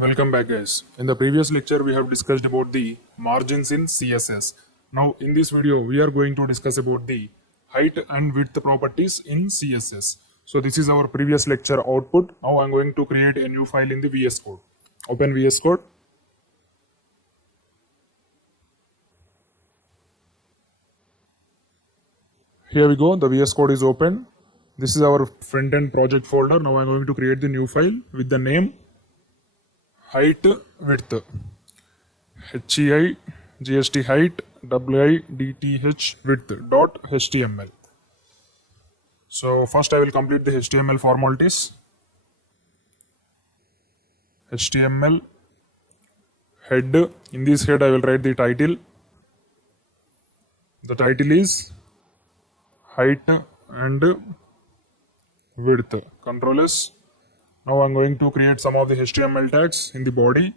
Welcome back, guys. In the previous lecture we have discussed about the margins in CSS. Now in this video we are going to discuss about the height and width properties in CSS. So this is our previous lecture output. Now I'm going to create a new file in the VS Code. Open VS Code. Here we go, the VS Code is open. This is our front-end project folder. Now I'm going to create the new file with the name height width, HEI GST height WIDTH width dot HTML. So first I will complete the HTML formalities. HTML head. In this head I will write the title. The title is height and width. Control S. Now I'm going to create some of the HTML tags in the body.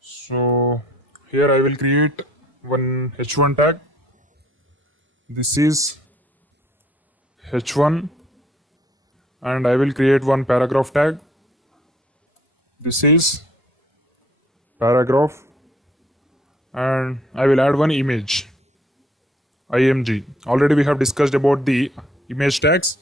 So here I will create one H1 tag. This is H1, and I will create one paragraph tag. This is paragraph, and I will add one image, img. Already we have discussed about the image tags.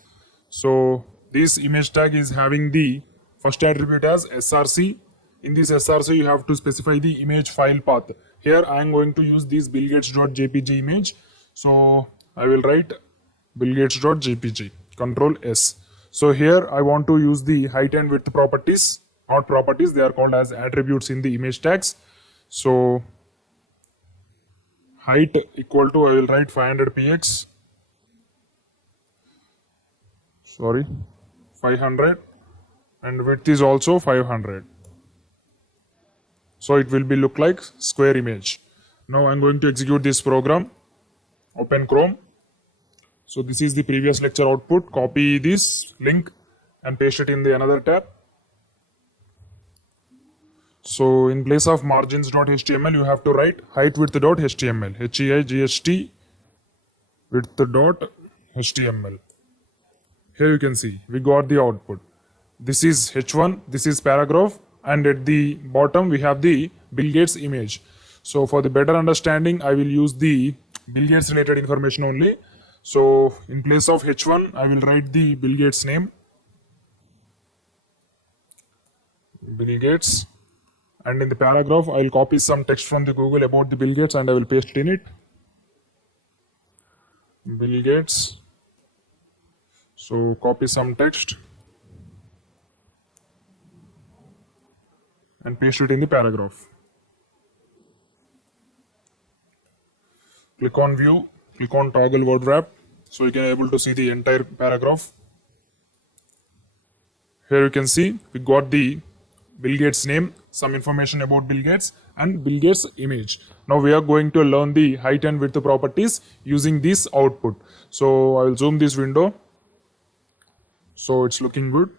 So this image tag is having the first attribute as src. In this src you have to specify the image file path. Here I am going to use this billgates.jpg image. So I will write billgates.jpg. Control S. So here I want to use the height and width properties, not properties, they are called as attributes in the image tags. So height equal to, I will write 500 px. 500, and width is also 500. So it will be look like square image. Now I'm going to execute this program. Open Chrome. So this is the previous lecture output. Copy this link and paste it in the another tab. So in place of margins.html you have to write height width.html. HEI GST width.html. Here you can see we got the output. This is H1, this is paragraph, and at the bottom we have the Bill Gates image. So for the better understanding I will use the Bill Gates related information only. So in place of H1 I will write the Bill Gates name, Bill Gates, and in the paragraph I will copy some text from the Google about the Bill Gates and I will paste it in it. Bill Gates. So copy some text and paste it in the paragraph. Click on view, click on toggle word wrap, so you can able to see the entire paragraph. Here you can see we got the Bill Gates name, some information about Bill Gates, and Bill Gates image. Now we are going to learn the height and width properties using this output. So I will zoom this window. So it's looking good.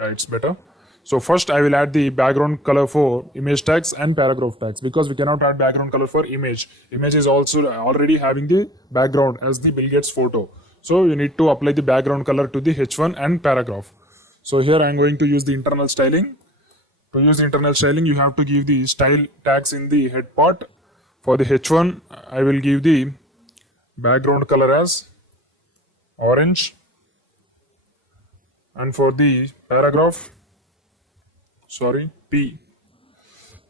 It's better. So first I will add the background color for image tags and paragraph tags, because we cannot add background color for image. Image is also already having the background as the Bill Gates photo. So you need to apply the background color to the H1 and paragraph. So here I am going to use the internal styling. To use the internal styling you have to give the style tags in the head part. For the H1 I will give the background color as orange. And for the paragraph, P,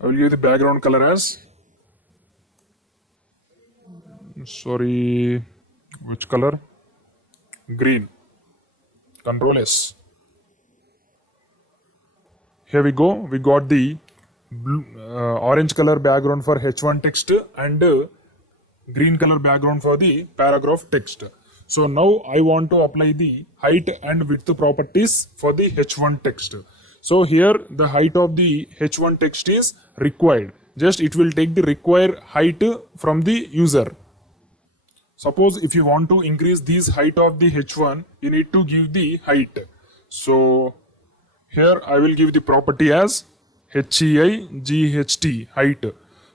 I will give the background color as, which color? Green. Control S. Here we go, we got the blue, orange color background for H1 text and green color background for the paragraph text. So now I want to apply the height and width properties for the H1 text. So here the height of the H1 text is required. Just it will take the required height from the user. Suppose if you want to increase this height of the H1, you need to give the height. So here I will give the property as HEI GHT height.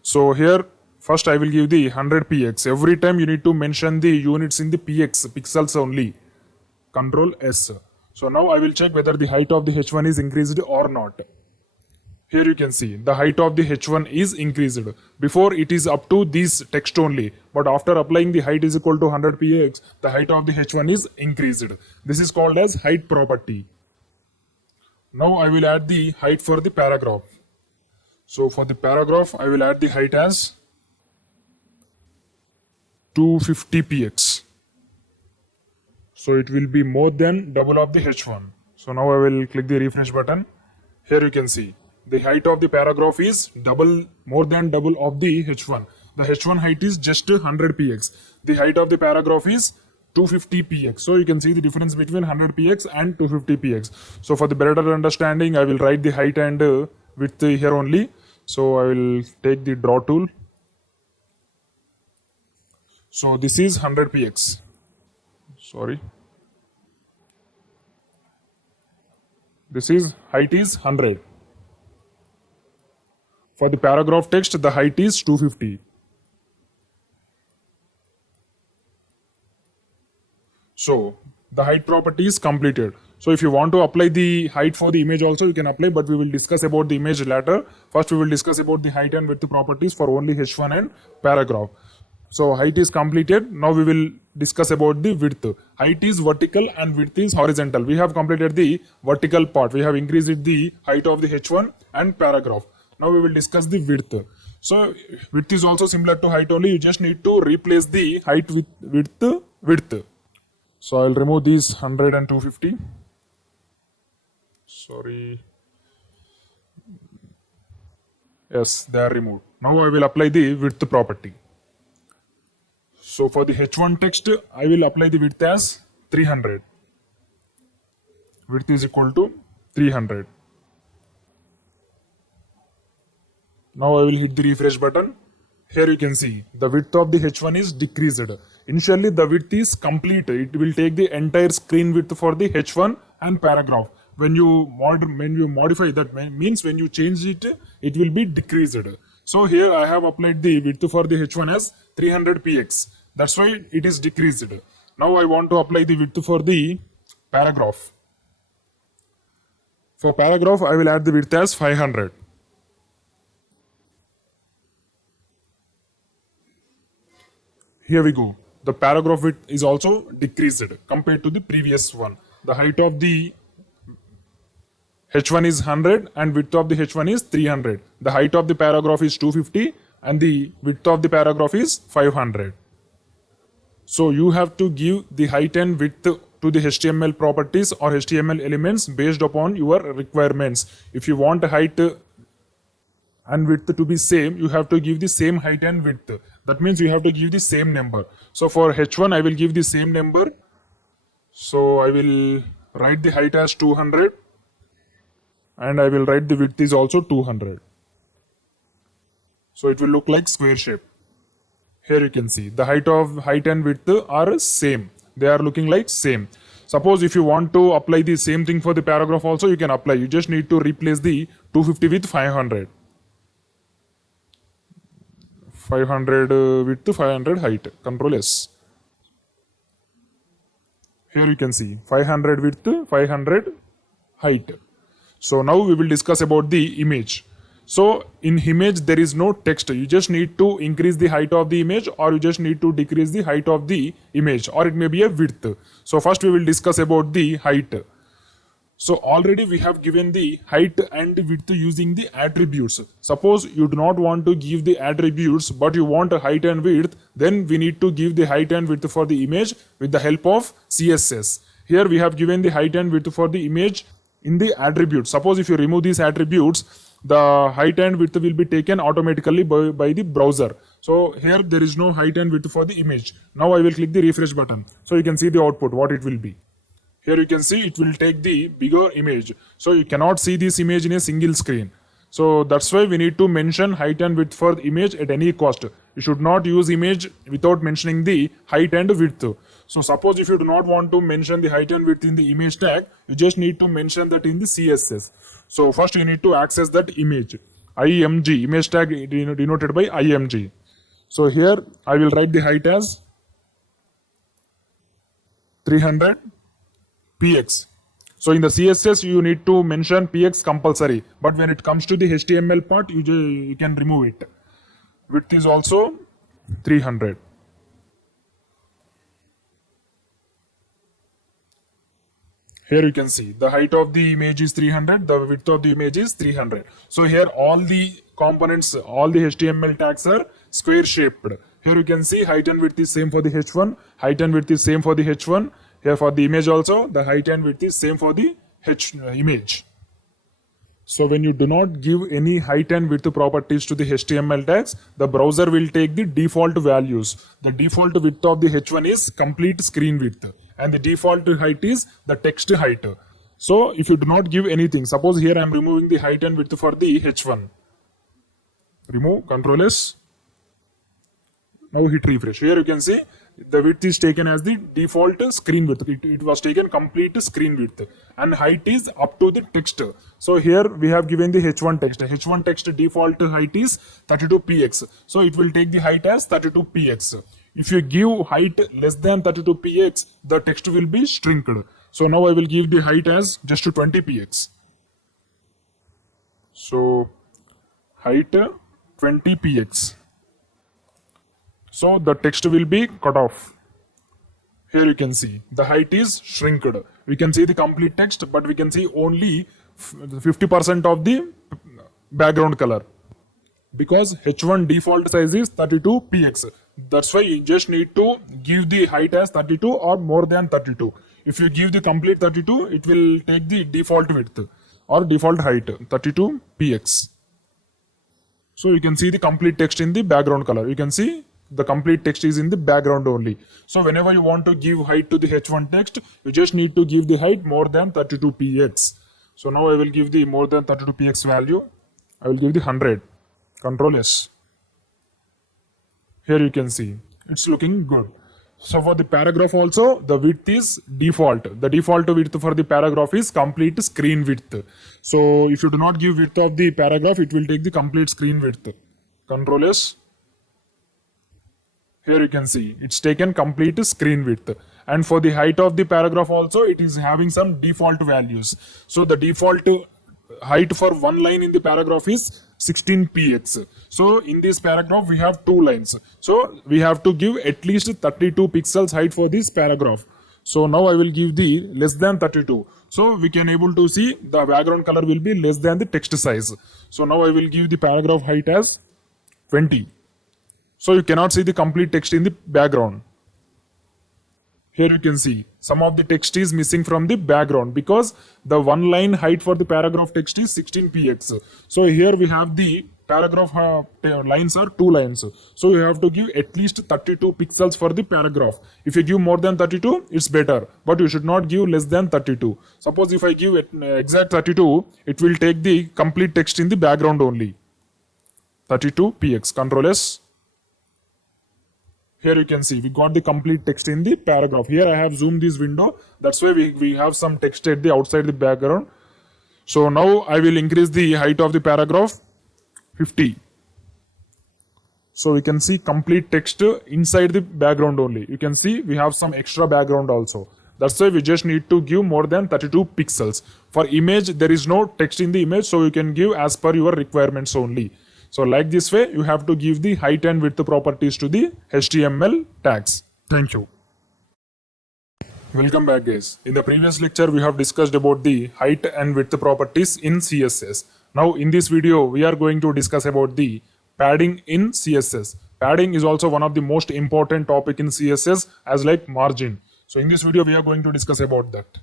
So here first I will give the 100 px. Every time you need to mention the units in the px, pixels only. Control S. So now I will check whether the height of the h1 is increased or not. Here you can see the height of the h1 is increased. Before it is up to this text only, but after applying the height is equal to 100 px, the height of the h1 is increased. This is called as height property. Now I will add the height for the paragraph. So for the paragraph, I will add the height as 250 px. So it will be more than double of the h1. So now I will click the refresh button. Here you can see the height of the paragraph is more than double of the h1. The h1 height is just 100 px. The height of the paragraph is 250 px. So you can see the difference between 100 px and 250 px. So for the better understanding, I will write the height and width here only. So I will take the draw tool. So this is 100 px. Sorry. This is height is 100. For the paragraph text, the height is 250. So the height property is completed. So if you want to apply the height for the image also, you can apply, but we will discuss about the image later. First we will discuss about the height and width properties for only h1 and paragraph. So height is completed. Now we will discuss about the width. Height is vertical and width is horizontal. We have completed the vertical part. We have increased the height of the h1 and paragraph. Now we will discuss the width. So width is also similar to height only. You just need to replace the height with width. So I will remove these 100 and 250. Sorry. Yes, they are removed. Now I will apply the width property. So for the h1 text, I will apply the width as 300. Width is equal to 300. Now I will hit the refresh button. Here you can see the width of the h1 is decreased. Initially the width is complete. It will take the entire screen width for the h1 and paragraph. When you modify that means when you change it, it will be decreased. So here I have applied the width for the h1 as 300 px. That's why it is decreased. Now I want to apply the width for the paragraph. For paragraph, I will add the width as 500. Here we go. The paragraph width is also decreased compared to the previous one. The height of the h1 is 100 and width of the h1 is 300. The height of the paragraph is 250 and the width of the paragraph is 500. So you have to give the height and width to the HTML properties or HTML elements based upon your requirements. If you want height and width to be same, you have to give the same height and width. That means you have to give the same number. So for h1, I will give the same number. So I will write the height as 200 and I will write the width is also 200. So it will look like square shape. Here you can see the height and width are same. They are looking like same. Suppose if you want to apply the same thing for the paragraph also, you can apply. You just need to replace the 250 with 500. 500 width, 500 height. Control S. Here you can see 500 width, 500 height. So now we will discuss about the image. So in image there is no text. You just need to increase the height of the image or you just need to decrease the height of the image, or it may be a width. So first we will discuss about the height. So already we have given the height and width using the attributes. Suppose you do not want to give the attributes but you want a height and width, then we need to give the height and width for the image with the help of CSS. Here we have given the height and width for the image in the attributes. Suppose if you remove these attributes, the height and width will be taken automatically by the browser. So here there is no height and width for the image. Now I will click the refresh button. So you can see the output, what it will be. Here you can see it will take the bigger image. So you cannot see this image in a single screen. So that's why we need to mention height and width for the image at any cost. You should not use image without mentioning the height and width. So suppose if you do not want to mention the height and width in the image tag, you just need to mention that in the CSS. So first you need to access that image. IMG, image tag denoted by IMG. So here I will write the height as 300 px. So in the CSS, you need to mention px compulsory, but when it comes to the HTML part, you can remove it. Width is also 300. Here you can see the height of the image is 300, the width of the image is 300. So here all the components, all the HTML tags are square shaped. Here you can see height and width is same for the H1, height and width is same for the H1. Here for the image also, the height and width is same for the image. So when you do not give any height and width properties to the HTML tags, the browser will take the default values. The default width of the H1 is complete screen width, and the default height is the text height. So if you do not give anything, suppose here I am removing the height and width for the H1. Remove, Ctrl S. Now hit refresh. Here you can see the width is taken as the default screen width. It was taken complete screen width, and height is up to the text. So here we have given the H1 text. H1 text default height is 32px. So it will take the height as 32px. If you give height less than 32px, the text will be shrinked. So now I will give the height as just to 20px. So height 20px. So the text will be cut off. Here you can see the height is shrinked. We can see the complete text, but we can see only 50% of the background color, because H1 default size is 32px. That's why you just need to give the height as 32 or more than 32. If you give the complete 32, it will take the default width or default height 32px. So you can see the complete text in the background color. You can see the complete text is in the background only. So whenever you want to give height to the H1 text, you just need to give the height more than 32px. So now I will give the more than 32px value. I will give the 100. Ctrl S. Here you can see it's looking good. So for the paragraph also, the width is default. The default width for the paragraph is complete screen width. So if you do not give width of the paragraph, it will take the complete screen width. Ctrl S. Here you can see it's taken complete screen width. And for the height of the paragraph also, it is having some default values. So the default height for one line in the paragraph is 16px. So in this paragraph we have two lines. So we have to give at least 32 pixels height for this paragraph. So now I will give the less than 32. So we can able to see the background color will be less than the text size. So now I will give the paragraph height as 20. So you cannot see the complete text in the background. Here you can see some of the text is missing from the background because the one line height for the paragraph text is 16px. So here we have the paragraph lines are two lines. So you have to give at least 32 pixels for the paragraph. If you give more than 32, it's better, but you should not give less than 32. Suppose if I give exact 32, it will take the complete text in the background only. 32px, Ctrl S. Here you can see we got the complete text in the paragraph. Here I have zoomed this window. That's why we have some text at the outside the background. So now I will increase the height of the paragraph 50. So we can see complete text inside the background only. You can see we have some extra background also. That's why we just need to give more than 32 pixels. For image, there is no text in the image, so you can give as per your requirements only. So like this way, you have to give the height and width properties to the HTML tags. Thank you. Welcome back guys. In the previous lecture, we have discussed about the height and width properties in CSS. Now in this video, we are going to discuss about the padding in CSS. Padding is also one of the most important topic in CSS as like margin. So in this video, we are going to discuss about that.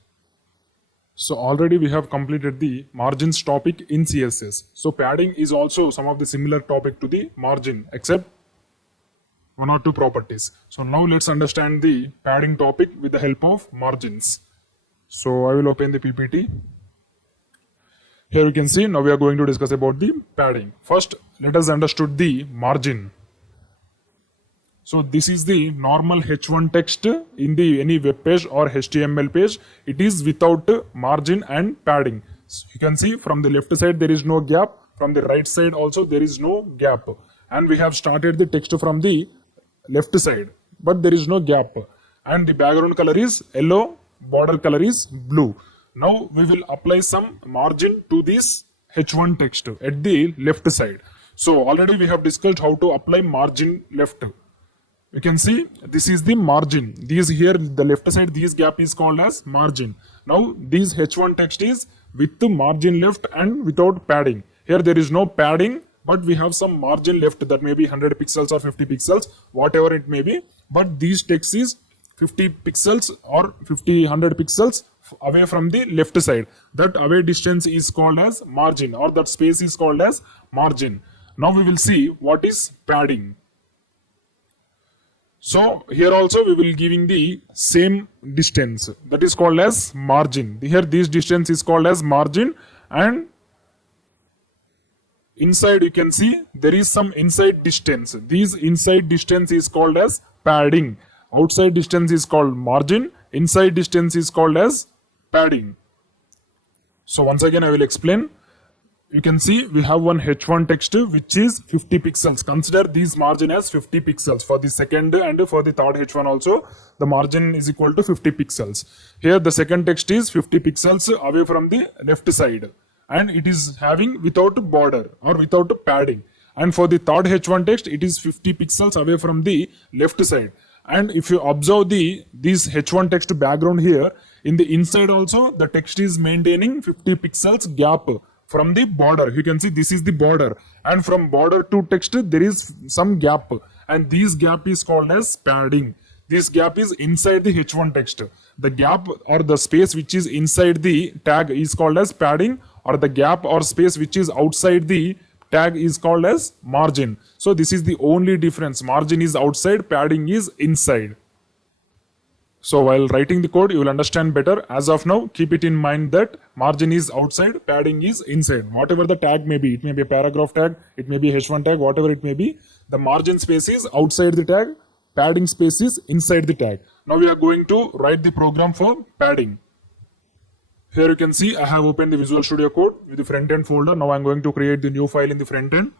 So already we have completed the margins topic in CSS. So padding is also some of the similar topic to the margin, except one or two properties. So now let's understand the padding topic with the help of margins. So I will open the PPT. Here you can see now we are going to discuss about the padding. First, let us understand the margin. So this is the normal H1 text in the any web page or HTML page. It is without margin and padding. So you can see from the left side there is no gap. From the right side also there is no gap. And we have started the text from the left side, but there is no gap. And the background color is yellow, border color is blue. Now we will apply some margin to this H1 text at the left side. So already we have discussed how to apply margin left. You can see this is the margin. These here, the left side, this gap is called as margin. Now this H1 text is with the margin left and without padding. Here there is no padding, but we have some margin left, that may be 100 pixels or 50 pixels, whatever it may be. But this text is 50 pixels or 100 pixels away from the left side. That away distance is called as margin, or that space is called as margin. Now we will see what is padding. So here also we will giving the same distance, that is called as margin. Here this distance is called as margin, and inside you can see there is some inside distance. This inside distance is called as padding. Outside distance is called margin. Inside distance is called as padding. So once again I will explain. You can see we have one H1 text which is 50 pixels. Consider this margin as 50 pixels. For the second and for the third H1 also, the margin is equal to 50 pixels. Here the second text is 50 pixels away from the left side, and it is having without border or without padding. And for the third H1 text, it is 50 pixels away from the left side. And if you observe this H1 text background here, in the inside also the text is maintaining 50 pixels gap from the border. You can see this is the border, and from border to text there is some gap, and this gap is called as padding. This gap is inside the H1 text. The gap or the space which is inside the tag is called as padding, or the gap or space which is outside the tag is called as margin. So this is the only difference. Margin is outside, padding is inside. So while writing the code, you will understand better. As of now, keep it in mind that margin is outside, padding is inside. Whatever the tag may be, it may be a paragraph tag, it may be H1 tag, whatever it may be, the margin space is outside the tag, padding space is inside the tag. Now we are going to write the program for padding. Here you can see I have opened the Visual Studio Code with the front end folder. Now I am going to create the new file in the front end,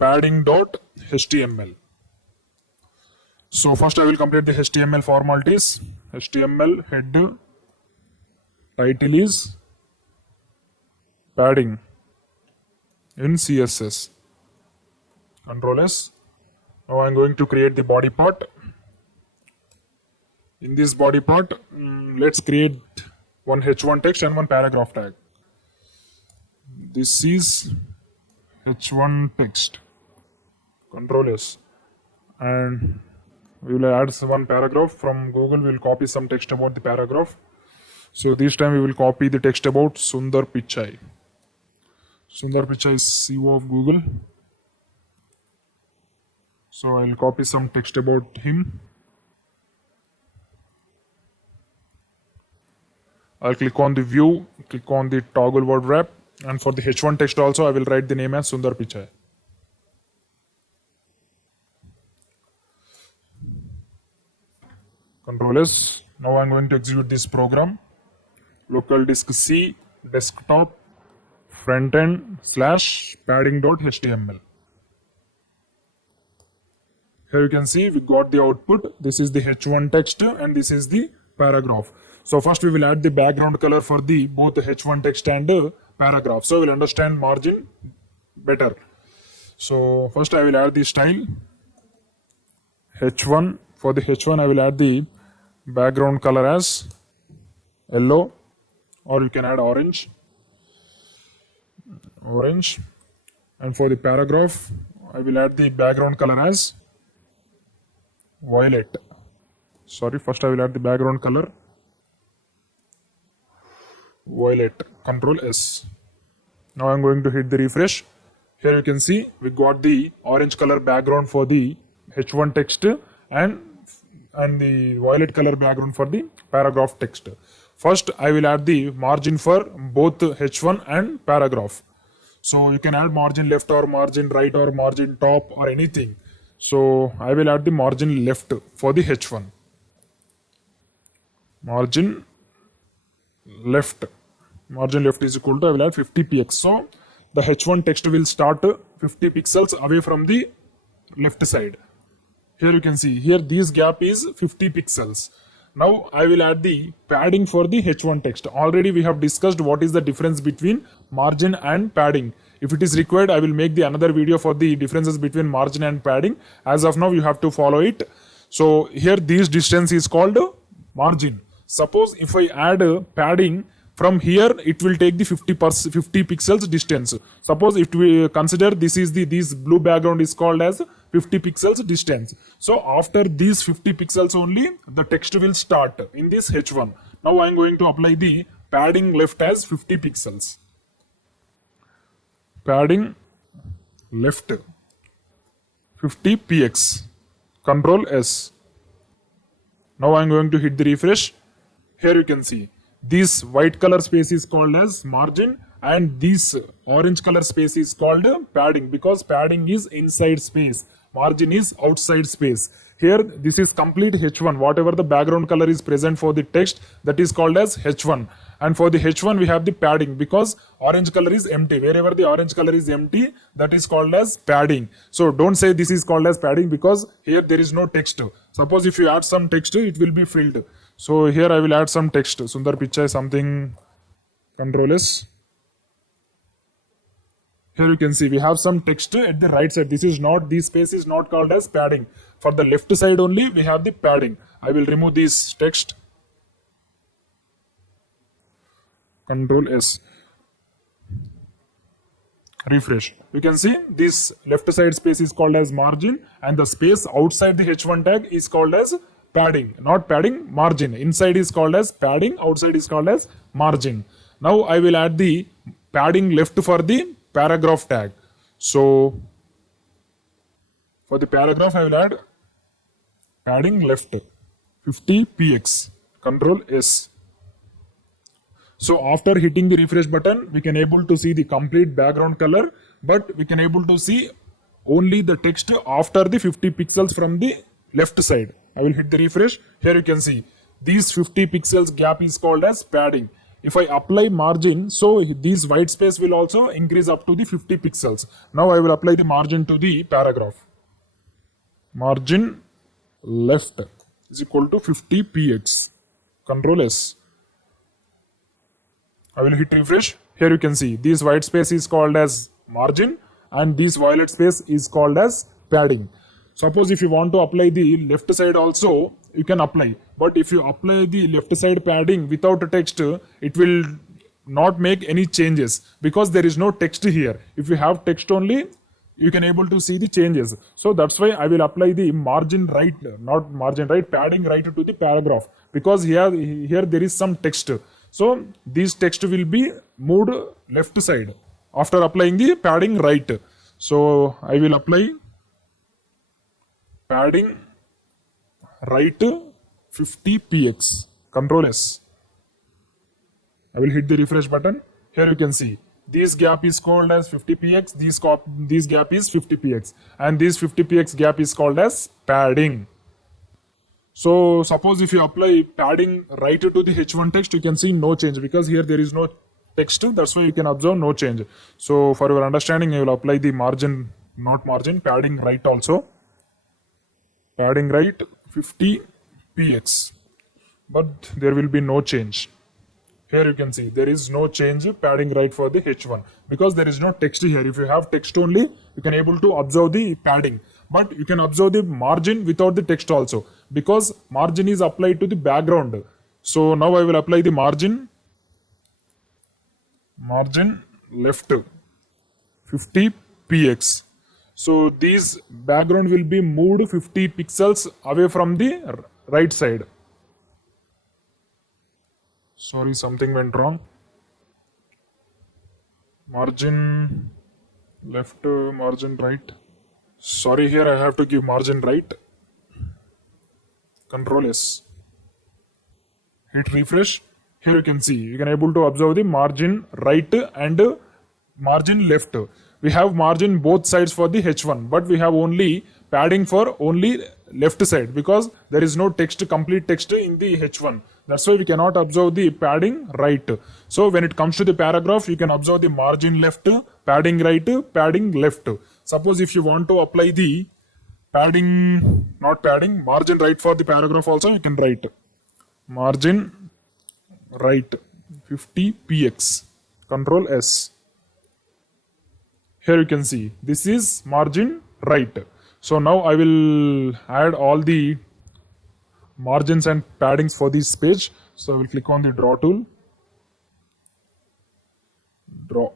padding.html. So first I will complete the HTML formalities. HTML head title is padding in CSS. Control S. Now I am going to create the body part. In this body part, let's create one H1 text and one paragraph tag. This is H1 text. Control S. And we will add one paragraph from Google. We will copy some text about the paragraph. So this time we will copy the text about Sundar Pichai. Sundar Pichai is CEO of Google. So I will copy some text about him. I'll click on the view, click on the toggle word wrap, and for the H1 text also I will write the name as Sundar Pichai. Control S. Now I am going to execute this program. Local disk C desktop frontend / padding.html. Here you can see we got the output. This is the H1 text and this is the paragraph. So first we will add the background color for the both the H1 text and paragraph. So we will understand margin better. So first I will add the style H1. For the H1 I will add the background color as yellow, or you can add orange. And for the paragraph I will add the background color as violet. First I will add the background color violet. Control S. Now I am going to hit the refresh. Here you can see we got the orange color background for the H1 text and the violet color background for the paragraph text. First I will add the margin for both H1 and paragraph. So you can add margin left or margin right or margin top or anything. So I will add the margin left for the H1. Margin left is equal to, I will add 50 px. So the H1 text will start 50 pixels away from the left side. Here you can see, here this gap is 50 pixels. Now I will add the padding for the H1 text. Already we have discussed what is the difference between margin and padding. If it is required, I will make the another video for the differences between margin and padding. As of now, you have to follow it. So here this distance is called margin. Suppose if I add padding, from here it will take the 50 pixels distance. Suppose if we consider this blue background is called as 50 pixels distance. So after these 50 pixels only the text will start in this H1. Now I am going to apply the padding left as 50 pixels. Padding left 50 px. Control S. Now I am going to hit the refresh. Here you can see this white color space is called as margin and this orange color space is called padding, because padding is inside space, margin is outside space. Here this is complete H1. Whatever the background color is present for the text, that is called as H1. And for the H1 we have the padding, because orange color is empty. Wherever the orange color is empty, that is called as padding. So don't say this is called as padding, because here there is no text. Suppose if you add some text, it will be filled. So here I will add some text. Sundar Pichai something. Control S. Here you can see we have some text at the right side. This space is not called as padding. For the left side only we have the padding. I will remove this text. Control S. Refresh. You can see this left side space is called as margin and the space outside the H1 tag is called as padding. Not padding, margin. Inside is called as padding, outside is called as margin. Now I will add the padding left for the paragraph tag. So for the paragraph I will add padding left 50 px. Control S. So after hitting the refresh button, we can able to see the complete background color, but we can able to see only the text after the 50 pixels from the left side. I will hit the refresh. Here you can see these 50 pixels gap is called as padding. If I apply margin, so this white space will also increase up to the 50 pixels. Now I will apply the margin to the paragraph. Margin left is equal to 50 px. Control S. I will hit refresh. Here you can see this white space is called as margin and this violet space is called as padding. Suppose if you want to apply the left side also, you can apply. But if you apply the left side padding without a text, it will not make any changes because there is no text here. If you have text only, you can able to see the changes. So that's why I will apply the margin right, not margin right, padding right to the paragraph, because here there is some text. So this text will be moved left side after applying the padding right. So I will apply padding right 50 px. Control S. I will hit the refresh button. Here you can see this gap is called as 50 px, this gap is 50 px, and this 50 px gap is called as padding. So suppose if you apply padding right to the H1 text, you can see no change because here there is no text. That's why you can observe no change. So for your understanding, I will apply the margin, not margin, padding right also. Padding right 50 px, but there will be no change. Here you can see there is no change padding right for the H1 because there is no text here. If you have text only, you can able to observe the padding, but you can observe the margin without the text also because margin is applied to the background. So now I will apply the margin left 50 px. So this background will be moved 50 pixels away from the right side. Sorry, something went wrong. Margin left, margin right. Sorry, here I have to give margin right. Control S. Hit refresh. Here you can see, you can able to observe the margin right and margin left. We have margin both sides for the H1, but we have only padding for only left side because there is no text, complete text in the H1. That's why we cannot observe the padding right. So when it comes to the paragraph, you can observe the margin left, padding right, padding left. Suppose if you want to apply the padding, not padding, margin right for the paragraph also, you can write margin right 50 px, control S. Here you can see this is margin right. So now I will add all the margins and paddings for this page. So I will click on the draw tool, draw.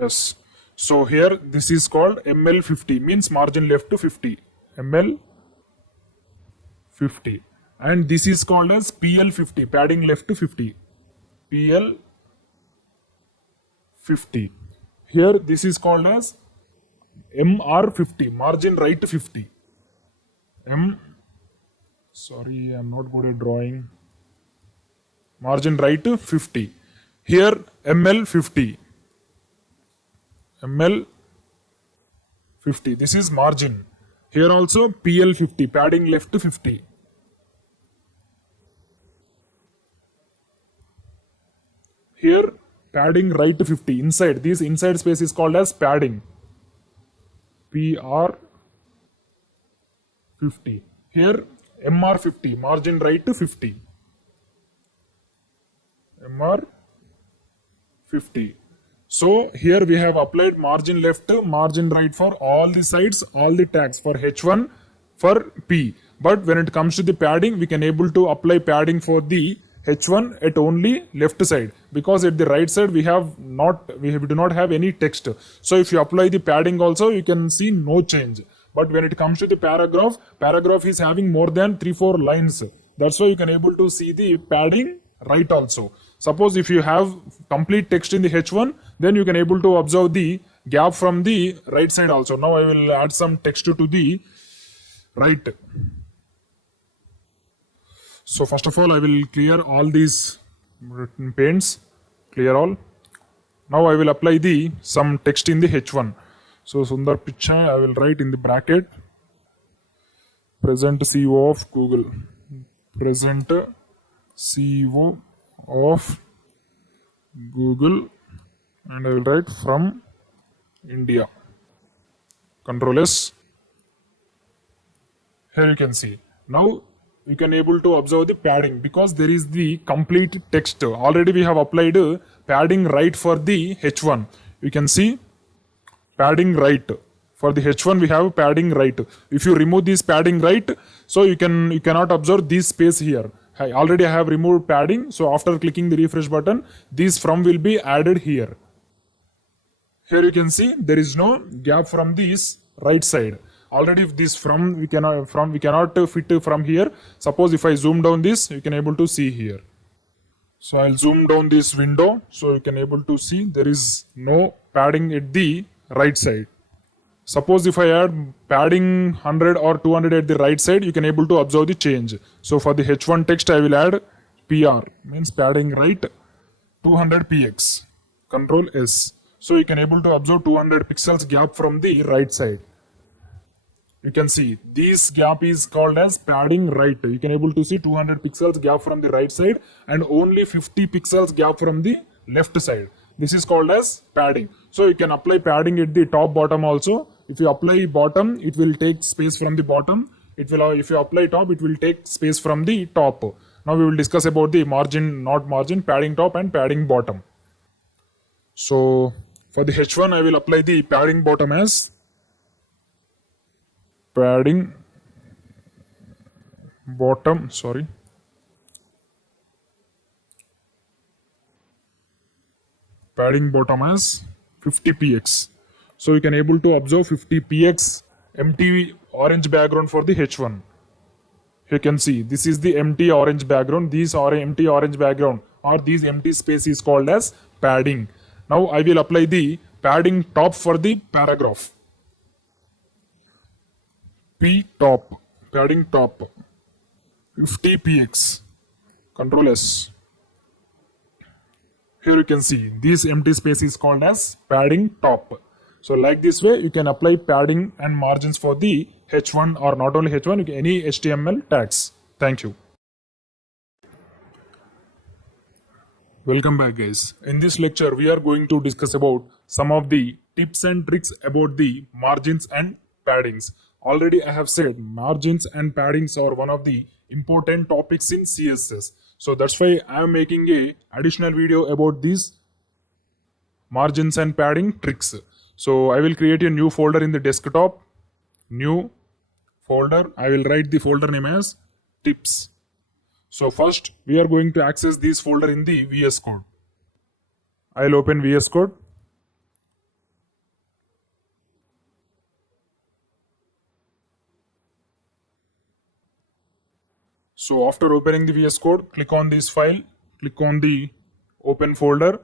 Yes. So here this is called ML50, means margin left to 50. ML50. And this is called as PL50, padding left to 50. PL50. Here this is called as MR50, margin right to 50. Sorry, I'm not good at drawing. Margin right to 50. Here ML50. ML50. This is margin. Here also PL50, padding left to 50. Here padding right to 50. Inside, this inside space is called as padding. PR50. Here MR50, margin right to 50. MR50. So here we have applied margin left to margin right for all the sides, all the tags for H1, for P. But when it comes to the padding, we can able to apply padding for the H1 at only left side, because at the right side we do not have any text. So if you apply the padding also, you can see no change. But when it comes to the paragraph is having more than 3-4 lines. That's why you can able to see the padding right also. Suppose if you have complete text in the H1, then you can able to observe the gap from the right side also. Now I will add some text to the right. So first of all, I will clear all these written paints, clear all. Now I will apply some text in the H1. So Sundar Pichai, I will write in the bracket, present CEO of Google, present CEO of Google, and I will write from India, control S. Here you can see. Now you can able to observe the padding, because there is the complete text. Already we have applied padding right for the H1. You can see padding right. For the H1 we have padding right. If you remove this padding right, so you cannot observe this space here. I already have removed padding, so after clicking the refresh button, this from will be added here. Here you can see there is no gap from this right side. Already this we cannot fit from here. Suppose if I zoom down this, you can able to see here. So I'll zoom down this window, so you can able to see there is no padding at the right side. Suppose if I add padding 100 or 200 at the right side, you can able to observe the change. So for the H1 text, I will add PR, means padding right 200 px, control S. So you can able to observe 200 pixels gap from the right side. You can see this gap is called as padding right. You can able to see 200 pixels gap from the right side and only 50 pixels gap from the left side. This is called as padding. So you can apply padding at the top bottom also. If you apply bottom, it will take space from the bottom. If you apply top, it will take space from the top. Now we will discuss about the margin, not margin, padding top and padding bottom. So for the H1, I will apply the padding bottom as padding bottom, padding bottom as 50 px. So you can able to observe 50 px empty orange background for the H1. You can see this is the empty orange background. These are empty orange background or these empty space is called as padding. Now I will apply the padding top for the paragraph. P top, padding top 50 px, control S. Here you can see this empty space is called as padding top. So like this way you can apply padding and margins for the H1 or not only H1, any HTML tags. Thank you. Welcome back guys. In this lecture we are going to discuss about some of the tips and tricks about the margins and paddings. Already I have said margins and paddings are one of the important topics in CSS. So that's why I am making a additional video about these margins and padding tricks. So I will create a new folder in the desktop. New folder. I will write the folder name as tips. So first we are going to access this folder in the VS Code. I'll open VS Code. So after opening the VS Code, click on this file, click on the open folder.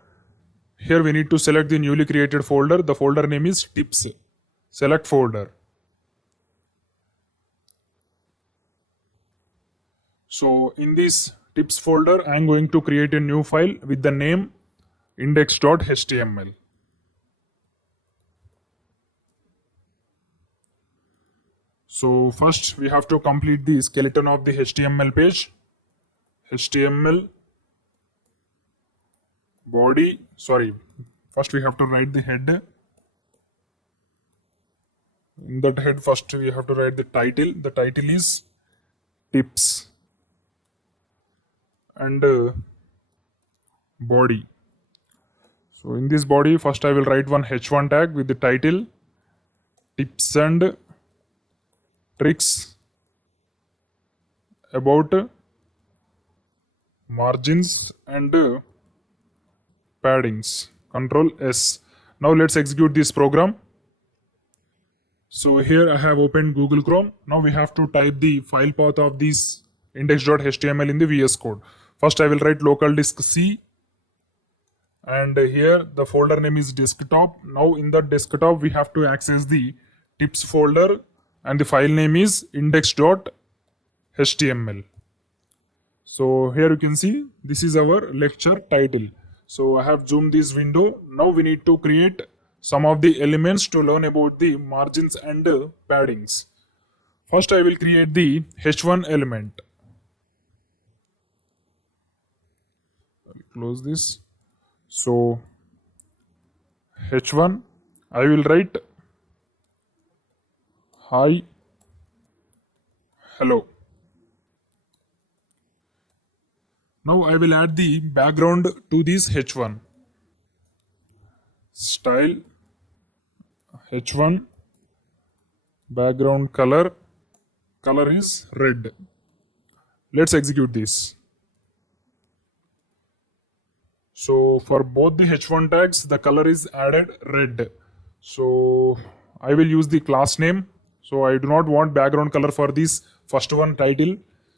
Here we need to select the newly created folder. The folder name is tips. Select folder. So in this tips folder, I am going to create a new file with the name index.html. So first we have to complete the skeleton of the HTML page. HTML body, first we have to write the head. In that head, first we have to write the title. The title is tips and body. So in this body, first I will write one h1 tag with the title tips and tricks about margins and paddings. Control S. Now let's execute this program. So here I have opened Google Chrome. Now we have to type the file path of this index.html in the VS Code. First I will write local disk C, and here the folder name is desktop. Now in the desktop we have to access the tips folder and the file name is index.html. So here you can see this is our lecture title. So I have zoomed this window. Now we need to create some of the elements to learn about the margins and paddings. First I will create the h1 element. I'll close this. So h1 I will write hi, hello. Now I will add the background to this h1. Style h1 background color is red. Let's execute this. So for both the h1 tags the color is added red. So I will use the class name. So I do not want background color for this first one title.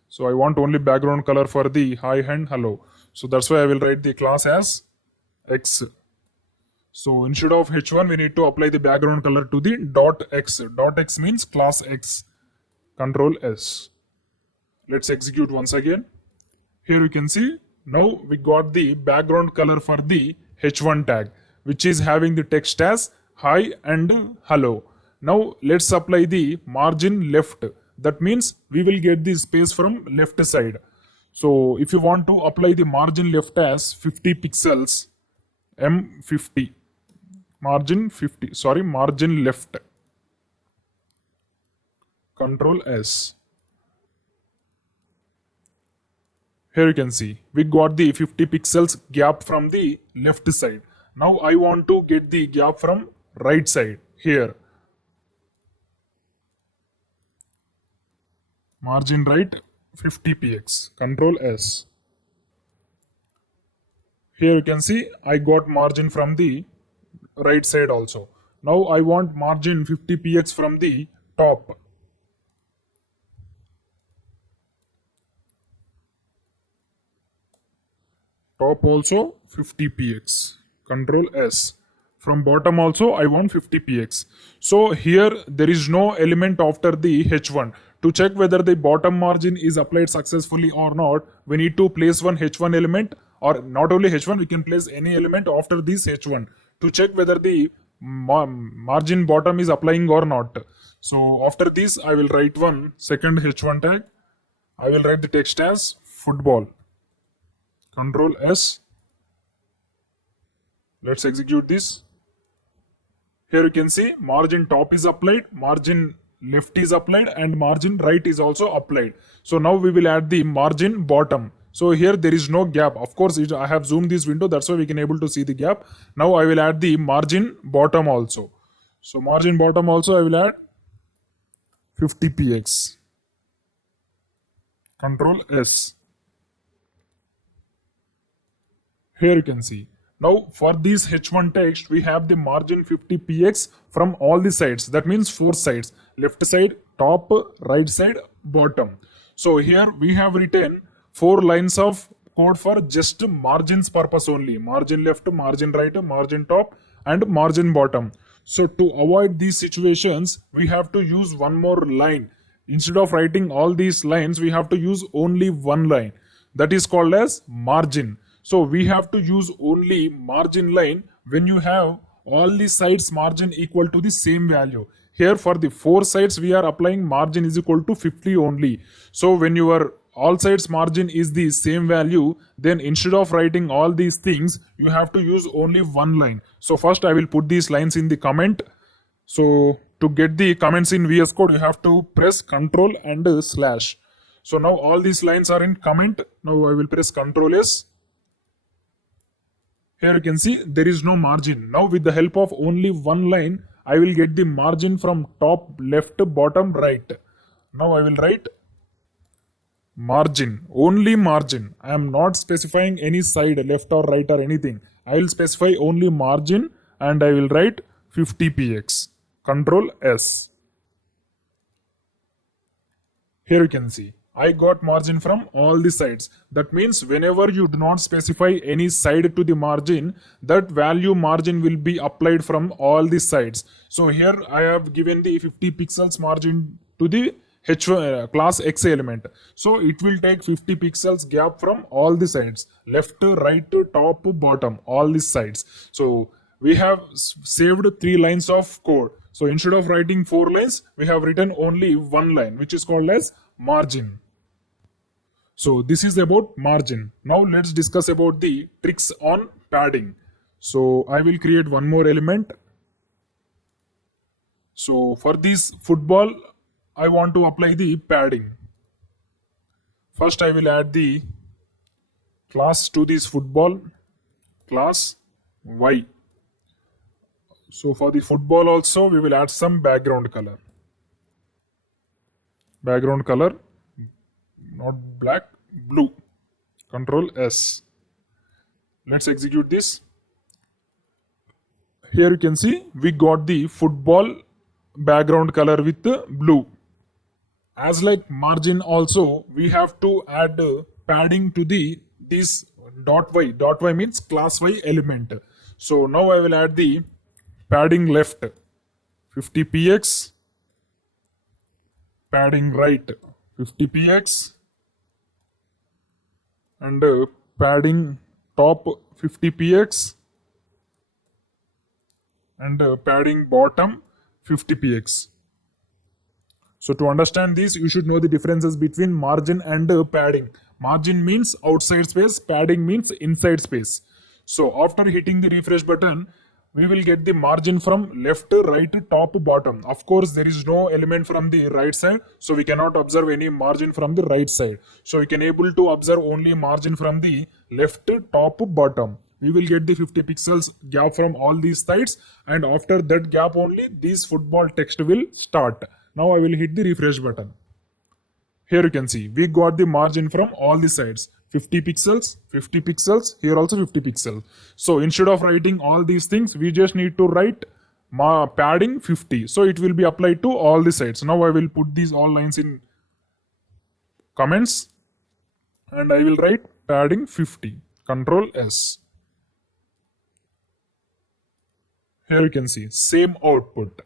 So I want only background color for the hi and hello. So that's why I will write the class as X. So instead of h1 we need to apply the background color to the .x. .x means class X. Control S. Let's execute once again. Here you can see now we got the background color for the h1 tag, which is having the text as hi and hello. Now let's apply the margin left. That means we will get the space from left side. So if you want to apply the margin left as 50 pixels, M50, margin left. Control S. Here you can see we got the 50 pixels gap from the left side. Now I want to get the gap from right side here. Margin right 50 px. Control S. Here you can see I got margin from the right side also. Now I want margin 50 px from the top. Top also 50 px. Control S. From bottom also I want 50 px. So here there is no element after the h1. To check whether the bottom margin is applied successfully or not, we need to place one h1 element, or not only h1, we can place any element after this h1 to check whether the margin bottom is applying or not. So after this I will write one second h1 tag. I will write the text as football. Control S. Let's execute this. Here you can see margin top is applied, margin left is applied and margin right is also applied. So now we will add the margin bottom. So here there is no gap. Of course, I have zoomed this window, that's why we can able to see the gap. Now I will add the margin bottom also. So margin bottom also I will add 50 px. Control S. Here you can see. Now for this H1 text, we have the margin 50 px from all the sides. That means 4 sides. Left side, top, right side, bottom. So here we have written 4 lines of code for just margins purpose only. Margin left, margin right, margin top and margin bottom. So to avoid these situations, we have to use one more line. Instead of writing all these lines, we have to use only one line. That is called as margin. So we have to use only margin line when you have all the sides margin equal to the same value. Here for the 4 sides we are applying margin is equal to 50 only. So when your all sides margin is the same value, then instead of writing all these things, you have to use only one line. So first I will put these lines in the comment. So to get the comments in VS Code, you have to press Ctrl and slash. So now all these lines are in comment. Now I will press Ctrl S. Here you can see there is no margin. Now with the help of only one line, I will get the margin from top, left, bottom, right. Now I will write margin, only margin. I am not specifying any side, left or right or anything. I will specify only margin and I will write 50 px. Control S. Here you can see I got margin from all the sides. That means whenever you do not specify any side to the margin, that value margin will be applied from all the sides. So here I have given the 50 pixels margin to the class X element. So it will take 50 pixels gap from all the sides. Left, right, top, bottom, all the sides. So we have saved 3 lines of code. So instead of writing 4 lines, we have written only one line, which is called as margin. So this is about margin. Now let's discuss about the tricks on padding. So I will create one more element. So for this football, I want to apply the padding. First I will add the class to this football, class Y. So for the football also, we will add some background color. Background color, not black, blue. Control S. Let's execute this. Here you can see we got the football background color with blue. As like margin also, we have to add padding to this dot y. Dot y means class Y element. So now I will add the padding left 50 px, padding right 50 px, and padding top 50 px, and padding bottom 50 px. So to understand this, you should know the differences between margin and padding. Margin means outside space, padding means inside space. So after hitting the refresh button, we will get the margin from left, right, top, bottom. Of course, there is no element from the right side, so we cannot observe any margin from the right side. So we can able to observe only margin from the left, top, bottom. We will get the 50 pixels gap from all these sides, and after that gap only this football text will start. Now I will hit the refresh button. Here you can see we got the margin from all the sides. 50 pixels, here also 50 pixels. So instead of writing all these things, we just need to write padding 50. So it will be applied to all the sides. Now I will put these all lines in comments and I will write padding 50. Control S. Here you can see same output.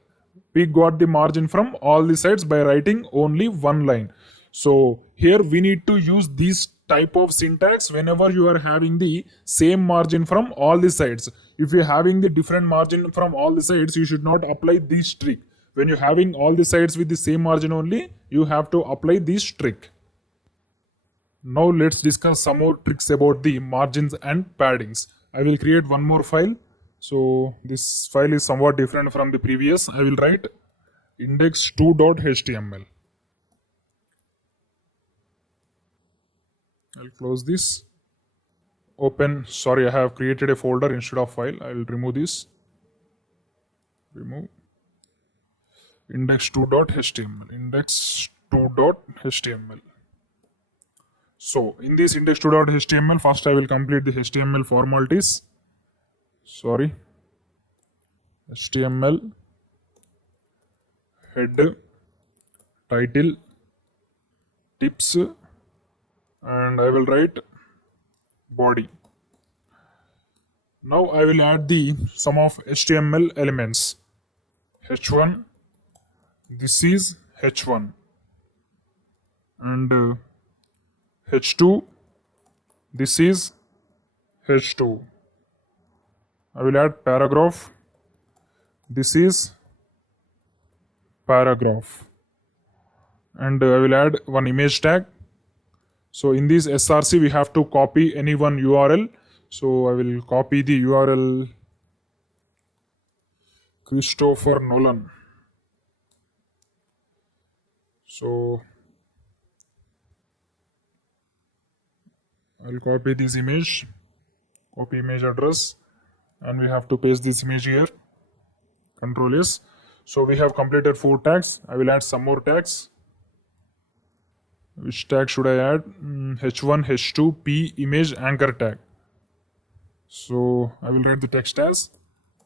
We got the margin from all the sides by writing only one line. So here we need to use this type of syntax whenever you are having the same margin from all the sides. If you're having the different margin from all the sides, you should not apply this trick. When you're having all the sides with the same margin only, you have to apply this trick. Now let's discuss some more tricks about the margins and paddings. I will create one more file. So this file is somewhat different from the previous. I will write index2.html. I'll close this. Open, sorry, I have created a folder instead of file. I'll remove this. Remove index2.html. Index2.html. So in this index2.html, first I will complete the HTML formalities. Sorry. HTML head, title, tips, and I will write body. Now I will add the sum of HTML elements. H1, this is H1, and H2, this is H2. I will add paragraph, this is paragraph, and I will add one image tag. So in this src we have to copy any one URL. So I will copy the URL Christopher Nolan. So I'll copy this image, copy image address, and we have to paste this image here. Control S. So we have completed 4 tags. I will add some more tags. Which tag should I add? H1, H2, P, image, anchor tag. So I will write the text as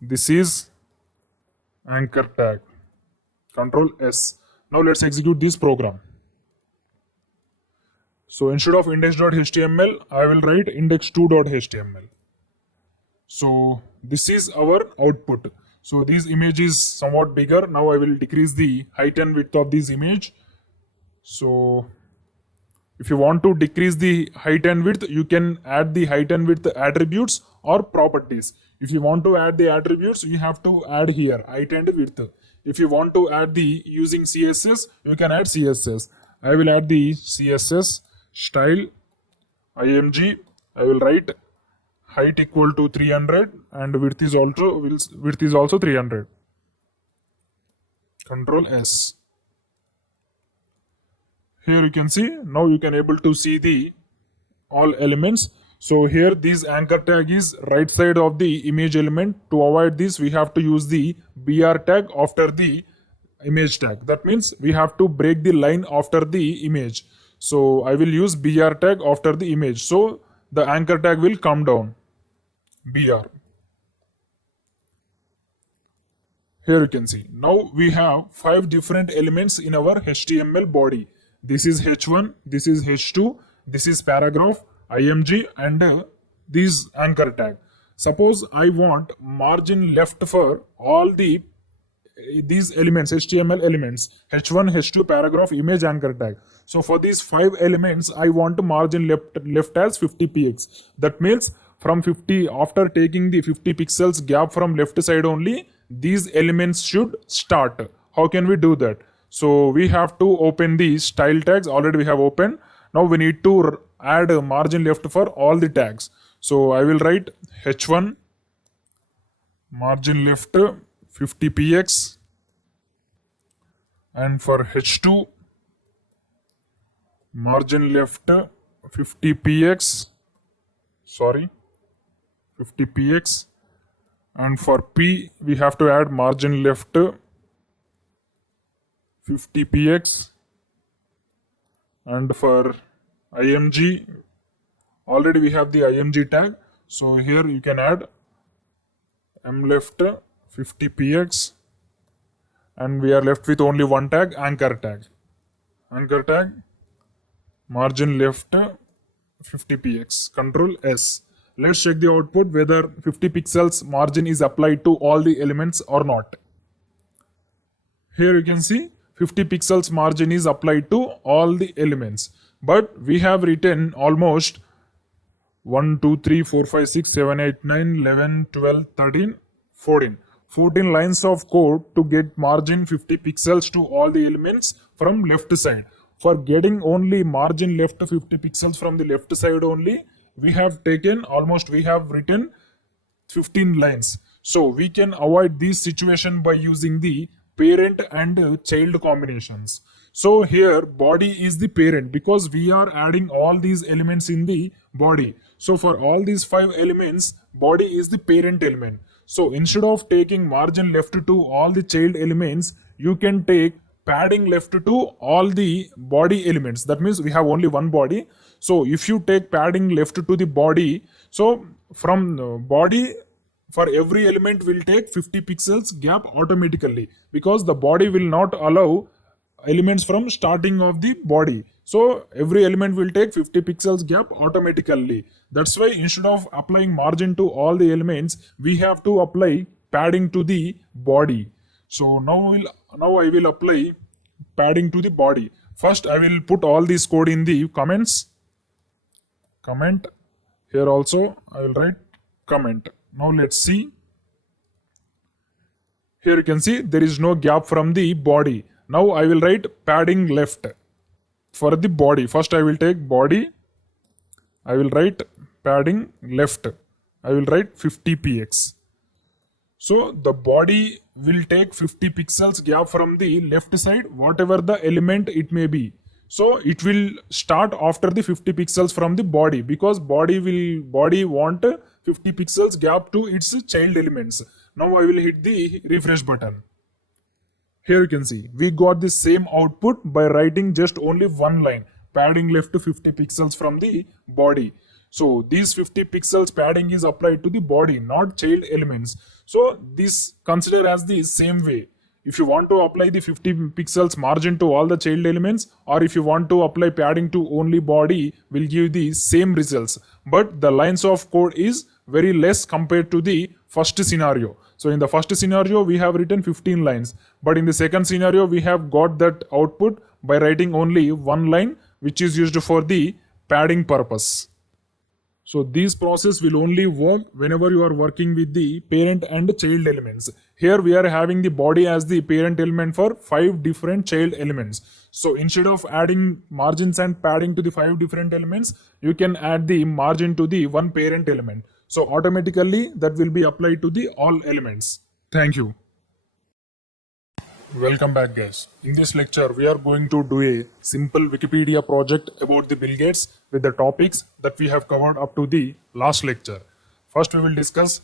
this is anchor tag. Control S. Now let's execute this program. So instead of index.html, I will write index2.html. So this is our output. So this image is somewhat bigger. Now I will decrease the height and width of this image. So if you want to decrease the height and width, you can add the height and width attributes or properties. If you want to add the attributes, you have to add here height and width. If you want to add the using CSS, you can add CSS. I will add the CSS style img. I will write height equal to 300 and width is also 300. Control S. Here you can see, now you can able to see the all elements. So here this anchor tag is right side of the image element. To avoid this, we have to use the BR tag after the image tag. That means we have to break the line after the image. So I will use BR tag after the image. So the anchor tag will come down. BR. Here you can see. Now we have 5 different elements in our HTML body. This is H1, this is H2, this is paragraph, img, and this anchor tag. Suppose I want margin left for all these elements, HTML elements, H1, H2, paragraph, image, anchor tag. So for these 5 elements, I want margin left as 50 px. That means from 50, after taking the 50 pixels gap from left side only, these elements should start. How can we do that? So we have to open the style tags. Already we have opened. Now we need to add a margin left for all the tags. So I will write H1 margin left 50 px, and for H2 margin left 50 px, 50 px, and for P we have to add margin left 50 px, and for img already we have the img tag, so here you can add m left 50 px, and we are left with only one tag, anchor tag margin left 50 px. Control S. Let's check the output whether 50 pixels margin is applied to all the elements or not. Here you can see 50 pixels margin is applied to all the elements, but we have written almost 1, 2, 3, 4, 5, 6, 7, 8, 9, 11, 12, 13, 14 lines of code to get margin 50 pixels to all the elements from left side. For getting only margin left 50 pixels from the left side only, we have written 15 lines. So we can avoid this situation by using the parent and child combinations. So here body is the parent because we are adding all these elements in the body. So for all these 5 elements, body is the parent element. So instead of taking margin left to all the child elements, you can take padding left to all the body elements. That means we have only one body. So if you take padding left to the body, so from body, for every element will take 50 pixels gap automatically, because the body will not allow elements from starting of the body. So every element will take 50 pixels gap automatically. That's why instead of applying margin to all the elements, we have to apply padding to the body. So now I will apply padding to the body. First I will put all this code in the comments. Comment. Here also I will write comment. Now let's see. Here you can see there is no gap from the body. Now I will write padding left for the body. First I will take body. I will write padding left. I will write 50 px. So the body will take 50 pixels gap from the left side, whatever the element it may be. So it will start after the 50 pixels from the body, because body want 50 pixels gap to its child elements. Now I will hit the refresh button. Here you can see we got the same output by writing just only one line, padding left to 50 pixels from the body. So these 50 pixels padding is applied to the body, not child elements. So this consider as the same way. If you want to apply the 50 pixels margin to all the child elements, or if you want to apply padding to only body, will give the same results. But the lines of code is very less compared to the first scenario. So in the first scenario, we have written 15 lines. But in the second scenario, we have got that output by writing only one line, which is used for the padding purpose. So this process will only work whenever you are working with the parent and child elements. Here we are having the body as the parent element for 5 different child elements. So instead of adding margins and padding to the 5 different elements, you can add the margin to the one parent element. So automatically that will be applied to the all elements. Thank you. Welcome back, guys. In this lecture, we are going to do a simple Wikipedia project about the Bill Gates with the topics that we have covered up to the last lecture. First, we will discuss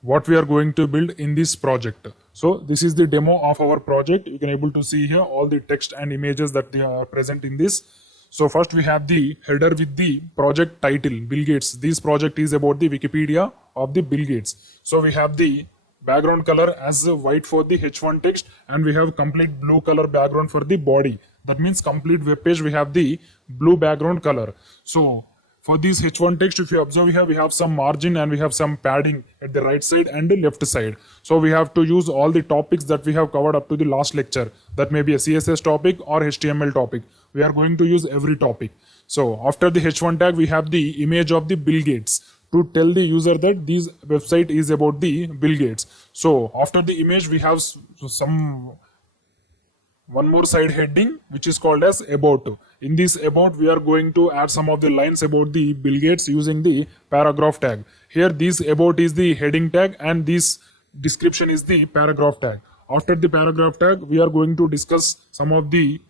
what we are going to build in this project. So this is the demo of our project. You can able to see here all the text and images that they are present in this. So first we have the header with the project title, Bill Gates. This project is about the Wikipedia of the Bill Gates. So we have the background color as white for the H1 text, and we have complete blue color background for the body. That means complete web page we have the blue background color. So for this H1 text, if you observe here, we have some margin and we have some padding at the right side and the left side. So we have to use all the topics that we have covered up to the last lecture. That may be a CSS topic or HTML topic. We are going to use every topic. So after the H1 tag, we have the image of the Bill Gates to tell the user that this website is about the Bill Gates. So after the image, we have one more side heading which is called as about. In this about, we are going to add some of the lines about the Bill Gates using the paragraph tag. Here this about is the heading tag and this description is the paragraph tag. After the paragraph tag, we are going to discuss some of the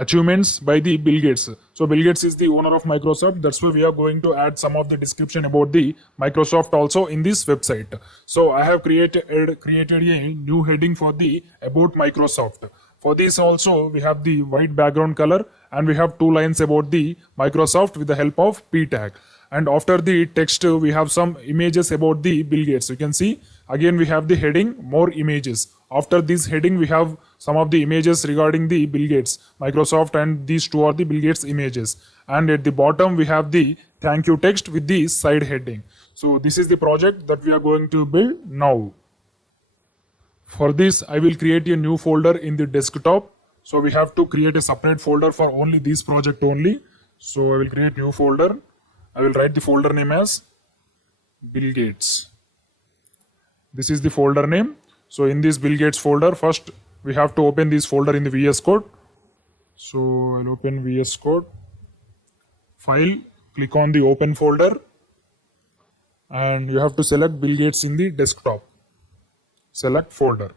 achievements by the Bill Gates. So Bill Gates is the owner of Microsoft. That's why we are going to add some of the description about the Microsoft also in this website. So I have created a new heading for the about Microsoft. For this also we have the white background color and we have 2 lines about the Microsoft with the help of p tag. And after the text we have some images about the Bill Gates. You can see again we have the heading more images. After this heading we have some of the images regarding the Bill Gates, Microsoft, and these 2 are the Bill Gates images. And at the bottom we have the thank you text with the side heading. So this is the project that we are going to build now. For this I will create a new folder in the desktop. So we have to create a separate folder for only this project only. So I will create new folder. I will write the folder name as Bill Gates. This is the folder name. So in this Bill Gates folder, first we have to open this folder in the VS Code. So I'll open VS Code, file, click on the open folder, and you have to select Bill Gates in the desktop. Select folder.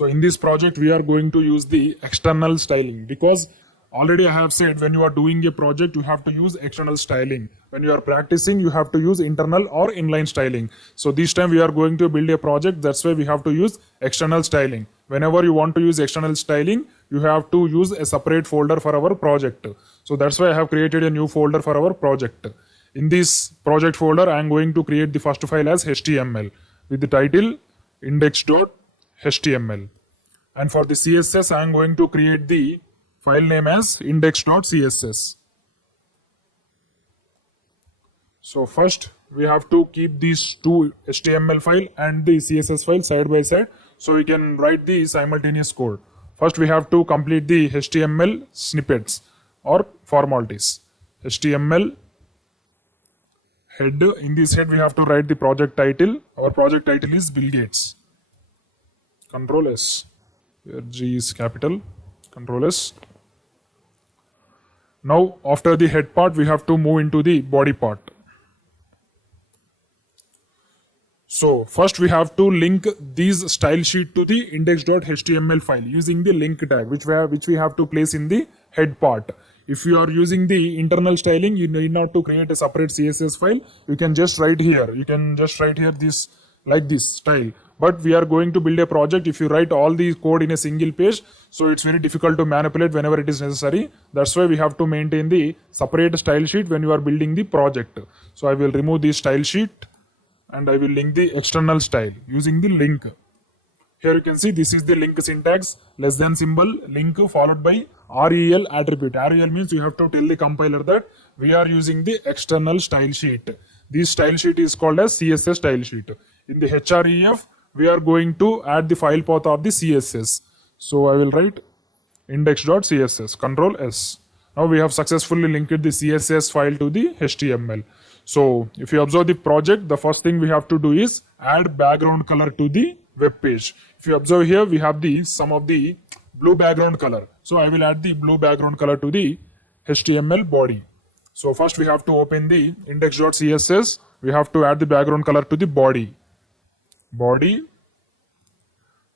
So in this project, we are going to use the external styling, because already I have said when you are doing a project, you have to use external styling. When you are practicing, you have to use internal or inline styling. So this time we are going to build a project. That's why we have to use external styling. Whenever you want to use external styling, you have to use a separate folder for our project. So that's why I have created a new folder for our project. In this project folder, I am going to create the first file as HTML with the title index.html. And for the CSS, I am going to create the file name as index.css. So first we have to keep these two HTML file and the CSS file side by side so we can write the simultaneous code. First we have to complete the HTML snippets or formalities. HTML head. In this head we have to write the project title. Our project title is Bill Gates. Control S. Here G is capital. Control S. Now after the head part, we have to move into the body part. So first we have to link these style sheet to the index.html file using the link tag which we have to place in the head part. If you are using the internal styling, you need not to create a separate CSS file. You can just write here. You can just write here this like this style. But we are going to build a project. If you write all the code in a single page, so it's very difficult to manipulate whenever it is necessary. That's why we have to maintain the separate style sheet when you are building the project. So I will remove the style sheet and I will link the external style using the link. Here you can see this is the link syntax, less than symbol, link followed by rel attribute. Rel means you have to tell the compiler that we are using the external style sheet. This style sheet is called as CSS style sheet. In the href, we are going to add the file path of the CSS. So I will write index.css, Control S. Now we have successfully linked the CSS file to the HTML. So if you observe the project, the first thing we have to do is add background color to the web page. If you observe here, we have the some of the blue background color. So I will add the blue background color to the HTML body. So first we have to open the index.css. We have to add the background color to the body. Body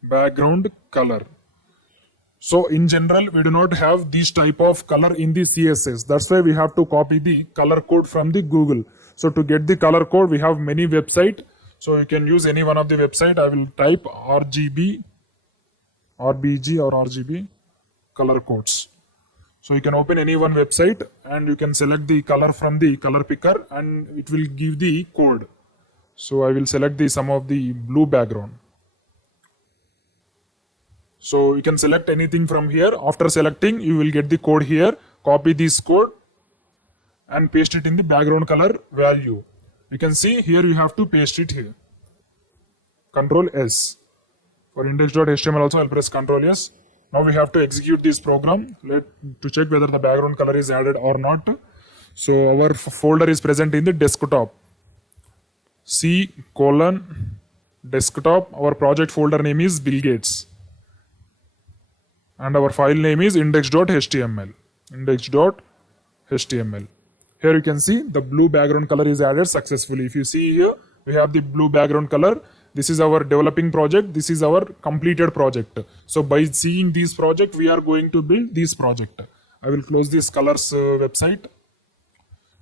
background color. So in general, we do not have this type of color in the CSS. That's why we have to copy the color code from the Google. So to get the color code, we have many websites. So you can use any one of the website. I will type RGB, RBG or RGB color codes. So you can open any one website and you can select the color from the color picker and it will give the code. So I will select the some of the blue background. So you can select anything from here. After selecting, you will get the code here. Copy this code and paste it in the background color value. You can see here you have to paste it here. Control S. For index.html also I'll press Control S. Now we have to execute this program to check whether the background color is added or not. So our folder is present in the desktop. C:desktop. Our project folder name is Bill Gates. And our file name is index.html. Index.html. Here you can see the blue background color is added successfully. If you see here, we have the blue background color. This is our developing project. This is our completed project. So by seeing this project, we are going to build this project. I will close this colors website.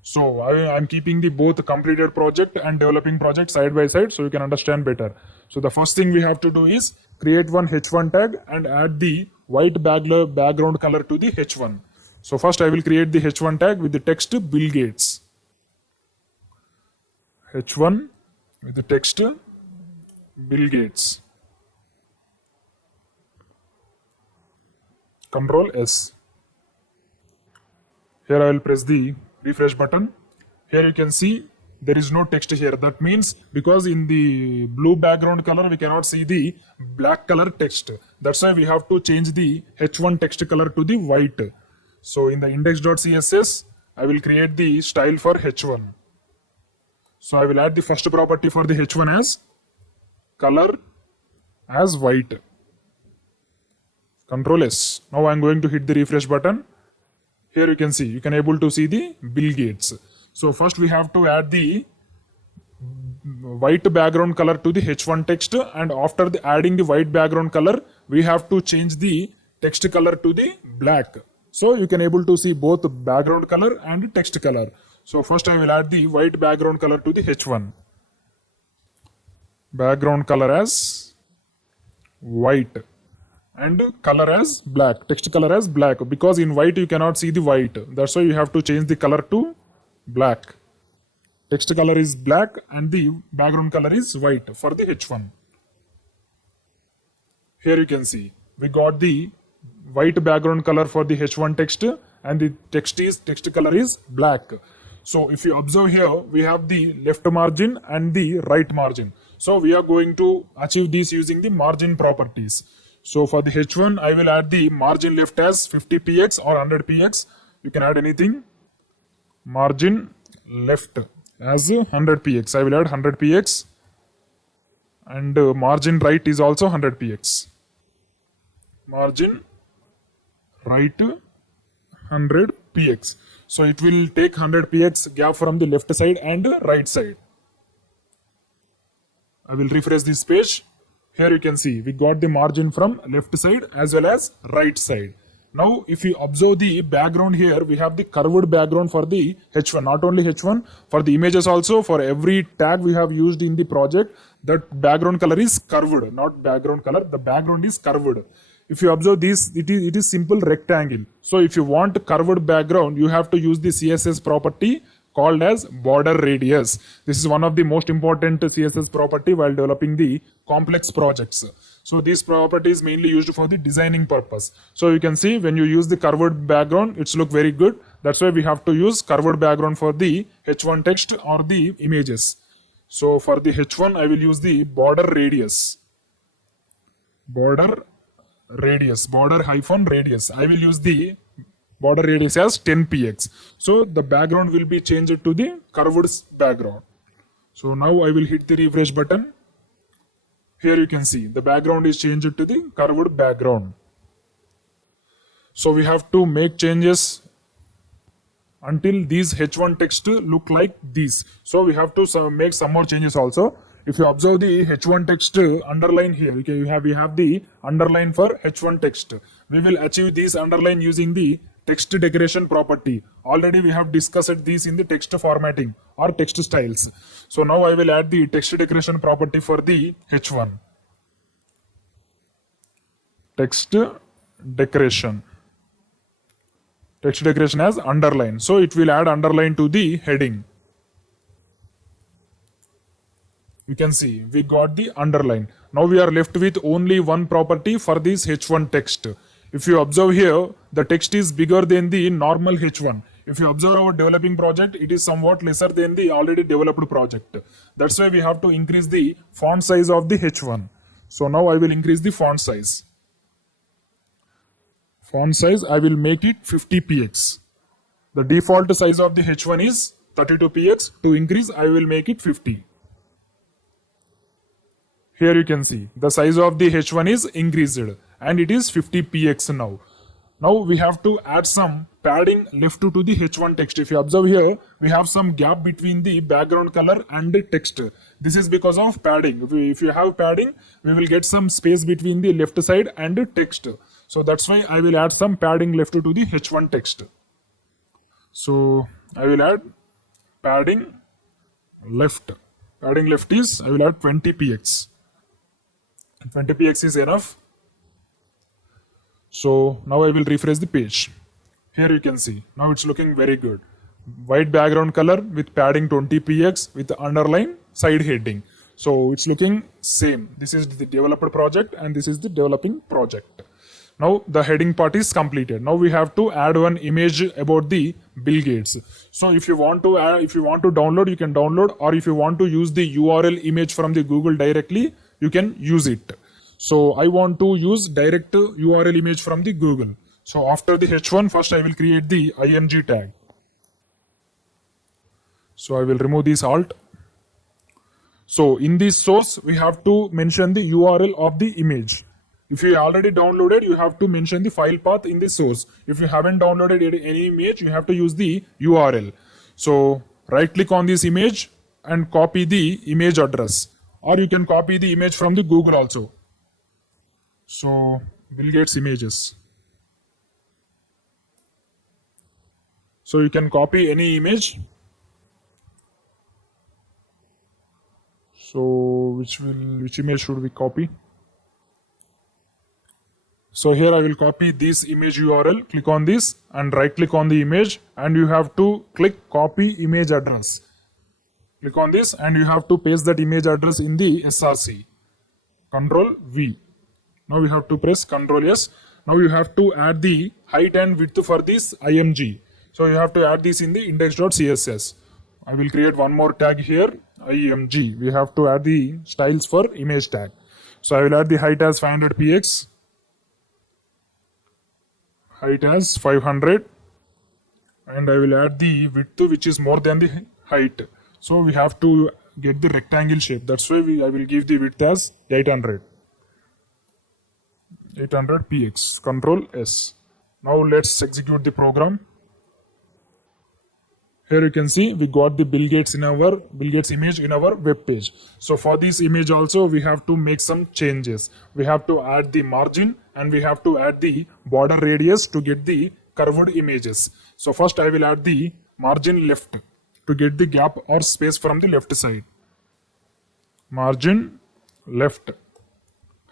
So I am keeping the both completed project and developing project side by side so you can understand better. So the first thing we have to do is create one h1 tag and add the white background color to the h1. So first I will create the h1 tag with the text Bill Gates. h1 with the text Bill Gates. Control S. Here I will press the refresh button. Here you can see there is no text here. That means because in the blue background color we cannot see the black color text. That's why we have to change the h1 text color to the white. So in the index.css I will create the style for h1. So I will add the first property for the h1 as color as white. Control S. Now I am going to hit the refresh button. Here you can see, you can able to see the Bill Gates. So first we have to add the white background color to the h1 text, and after adding the white background color, we have to change the text color to the black. So you can able to see both background color and text color. So first I will add the white background color to the H1. Background color as white and color as black, text color as black, because in white you cannot see the white. That's why you have to change the color to black. Text color is black and the background color is white for the H1. Here you can see we got the white background color for the H1 text and the text color is black. So if you observe here, we have the left margin and the right margin. So we are going to achieve this using the margin properties. So for the H1, I will add the margin left as 50px or 100px. You can add anything. Margin left as 100px. I will add 100px. And margin right is also 100px. Margin right 100px. So it will take 100px gap from the left side and right side. I will refresh this page. Here you can see we got the margin from left side as well as right side. Now if you observe the background here, we have the curved background for the H1. Not only H1, for the images also, for every tag we have used in the project, that background color is curved, not background color, the background is curved. If you observe this, it is simple rectangle. So if you want curved background, you have to use the CSS property called as border radius. This is one of the most important CSS property while developing the complex projects. So this property is mainly used for the designing purpose. So you can see when you use the curved background, it's look very good. That's why we have to use curved background for the H1 text or the images. So for the H1, I will use the border radius. Border hyphen radius. I will use the border radius as 10px. So the background will be changed to the curved background. So now I will hit the refresh button. Here you can see the background is changed to the curved background. So we have to make changes until these H1 text look like this. So we have to make some more changes also. If you observe the H1 text underline here, we have the underline for H1 text. We will achieve this underline using the text decoration property. Already we have discussed this in the text formatting or text styles. So now I will add the text decoration property for the H1. Text decoration. Text decoration as underline. So it will add underline to the heading. You can see we got the underline. Now we are left with only one property for this H1 text. If you observe here, the text is bigger than the normal H1. If you observe our developing project, it is somewhat lesser than the already developed project. That's why we have to increase the font size of the H1. So now I will increase the font size. Font size, I will make it 50px. The default size of the H1 is 32px. To increase, I will make it 50. Here you can see the size of the H1 is increased and it is 50px now. Now we have to add some padding left to the H1 text. If you observe here, we have some gap between the background color and the text. This is because of padding. If you have padding, we will get some space between the left side and the text. So that's why I will add some padding left to the H1 text. So I will add padding left. Padding left is, I will add 20px. 20px is enough. So now I will refresh the page. Here you can see, now it's looking very good. White background color with padding 20px with the underline side heading. So it's looking same. This is the developed project and this is the developing project. Now the heading part is completed. Now we have to add one image about the Bill Gates. So if you want to download, you can download, or if you want to use the URL image from the Google directly, you can use it. So I want to use direct URL image from the Google. So after the H1, first I will create the ing tag. So I will remove this alt. So in this source, we have to mention the URL of the image. If you already downloaded, you have to mention the file path in the source. If you haven't downloaded any image, you have to use the URL. So right click on this image and copy the image address. Or you can copy the image from the Google also. So Bill Gates images. So you can copy any image. So which image should we copy? So here I will copy this image URL, click on this and right click on the image, and you have to click copy image address. Click on this and you have to paste that image address in the SRC. Control V. Now you have to press Control S. Now you have to add the height and width for this IMG. So you have to add this in the index.css. I will create one more tag here, IMG. We have to add the styles for image tag. So I will add the height as 500 px. Height as 500, and I will add the width which is more than the height. So we have to get the rectangle shape. That's why I will give the width as 800 px. Control S. Now let's execute the program. Here you can see we got the Bill Gates image in our web page. So for this image also we have to make some changes. We have to add the margin and we have to add the border radius to get the curved images. So first I will add the margin left to get the gap or space from the left side. Margin left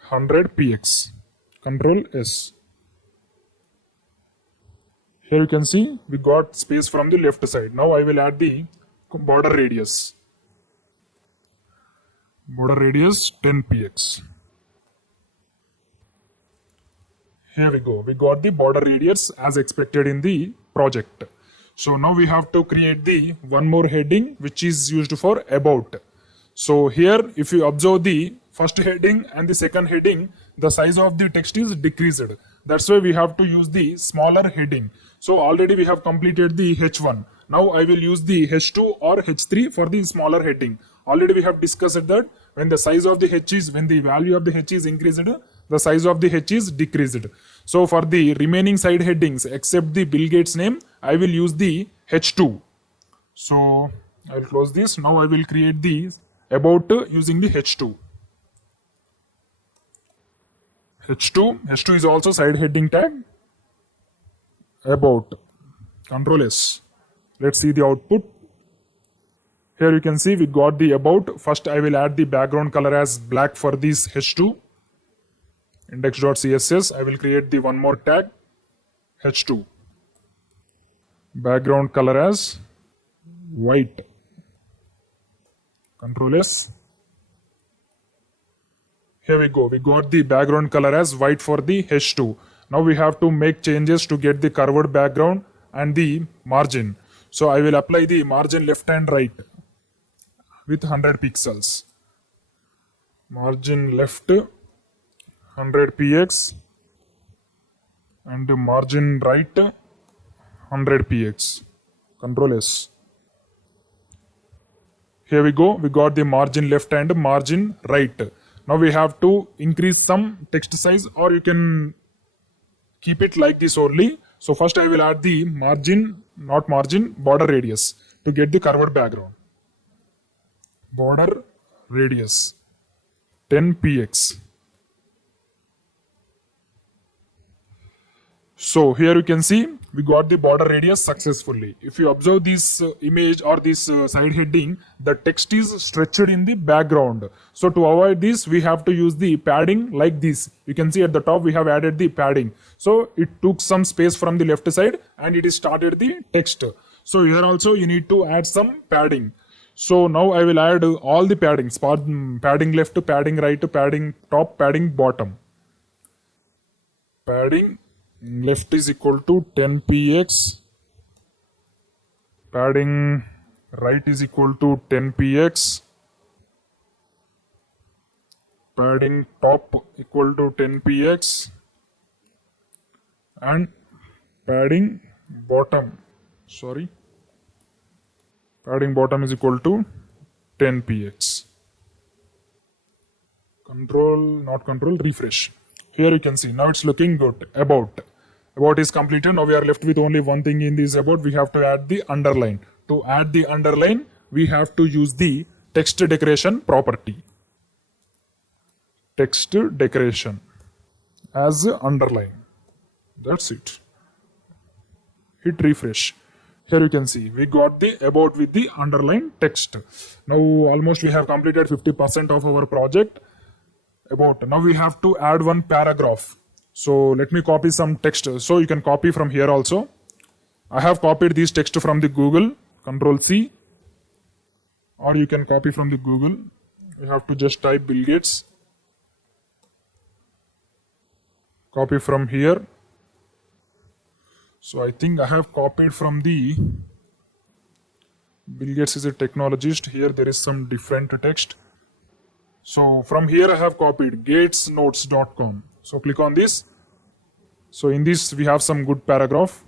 100 px. Control S. Here you can see we got space from the left side. Now I will add the border radius. Border radius 10 px. Here we go. We got the border radius as expected in the project. So now we have to create the one more heading which is used for about. So here if you observe the first heading and the second heading, the size of the text is decreased. That's why we have to use the smaller heading. So already we have completed the H1. Now I will use the H2 or H3 for the smaller heading. Already we have discussed that when the size of the H is, when the value of the H is increased, the size of the H is decreased. So for the remaining side headings except the Bill Gates name, I will use the H2. So I will close this. Now I will create the about using the H2. H2 is also side heading tag. About. Control S. Let's see the output. Here you can see we got the about. First I will add the background color as black for this H2. Index.css. I will create the one more tag. H2. Background color as white. Control S. Here we go. We got the background color as white for the H2. Now we have to make changes to get the curved background and the margin. So I will apply the margin left and right with 100 pixels. Margin left 100 px and margin right 100 px. Control S. Here we go. We got the margin left and margin right. Now we have to increase some text size, or you can keep it like this only. So first I will add the margin, not margin, border radius to get the curved background. Border radius 10 px. So here you can see we got the border radius successfully. If you observe this image or this side heading, the text is stretched in the background. So to avoid this, we have to use the padding like this. You can see at the top we have added the padding. So it took some space from the left side and it is started the text. So here also you need to add some padding. So now I will add all the paddings, padding left, padding right, padding top, padding bottom. Padding left is equal to 10 px, padding right is equal to 10 px, padding top equal to 10 px, and padding bottom is equal to 10 px. Refresh. Here you can see now it's looking good. About is completed. Now we are left with only one thing in this about. We have to add the underline. To add the underline, we have to use the text decoration property. Text decoration. as underline. That's it. Hit refresh. Here you can see we got the about with the underline text. Now almost we have completed 50% of our project. About now we have to add one paragraph. So let me copy some text. So you can copy from here also. I have copied this text from the Google. Control C. Or you can copy from the Google. You have to just type Bill Gates. Copy from here. So I think I have copied from the Bill Gates is a technologist. Here there is some different text. So from here I have copied gatesnotes.com. So click on this. So in this we have some good paragraph.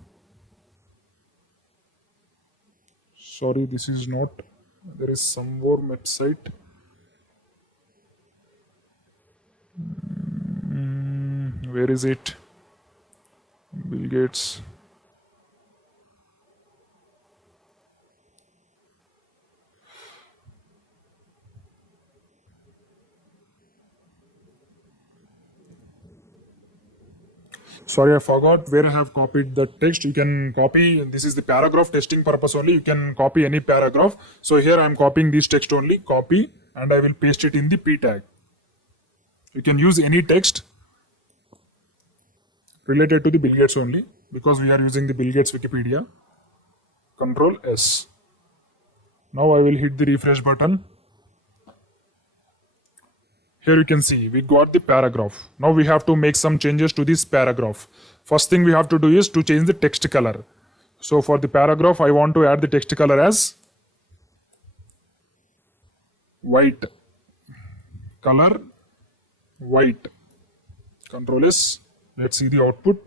Sorry, this is not. There is some more website. Where is it? Bill Gates. Sorry, I forgot where I have copied the text. You can copy, this is the paragraph testing purpose only. You can copy any paragraph. So here I am copying this text only, copy, and I will paste it in the P tag. You can use any text related to the Bill Gates only, because we are using the Bill Gates Wikipedia. Control S. Now I will hit the refresh button. Here you can see we got the paragraph. Now we have to make some changes to this paragraph. First thing we have to do is to change the text color. So for the paragraph I want to add the text color as white. Color white. Control S. Let's see the output.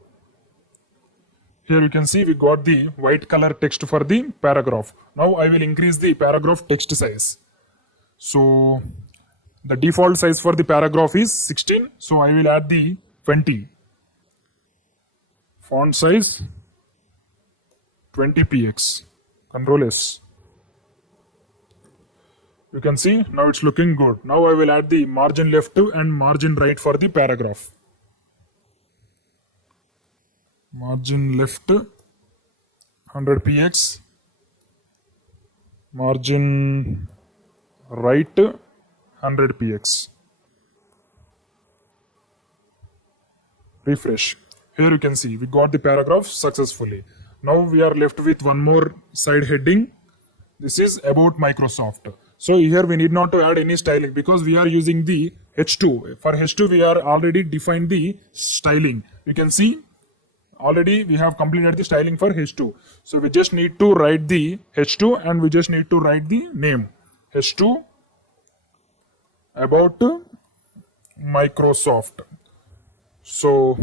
Here you can see we got the white color text for the paragraph. Now I will increase the paragraph text size. So the default size for the paragraph is 16. So I will add the 20. Font size 20 px. Control S. You can see now it's looking good. Now I will add the margin left and margin right for the paragraph. Margin left 100 px. Margin right 100 px. Refresh. Here you can see we got the paragraph successfully. Now we are left with one more side heading. This is about Microsoft. So here we need not to add any styling because we are using the H2. For H2 we are already defined the styling. You can see already we have completed the styling for H2. So we just need to write the H2 and we just need to write the name. H2 about Microsoft. So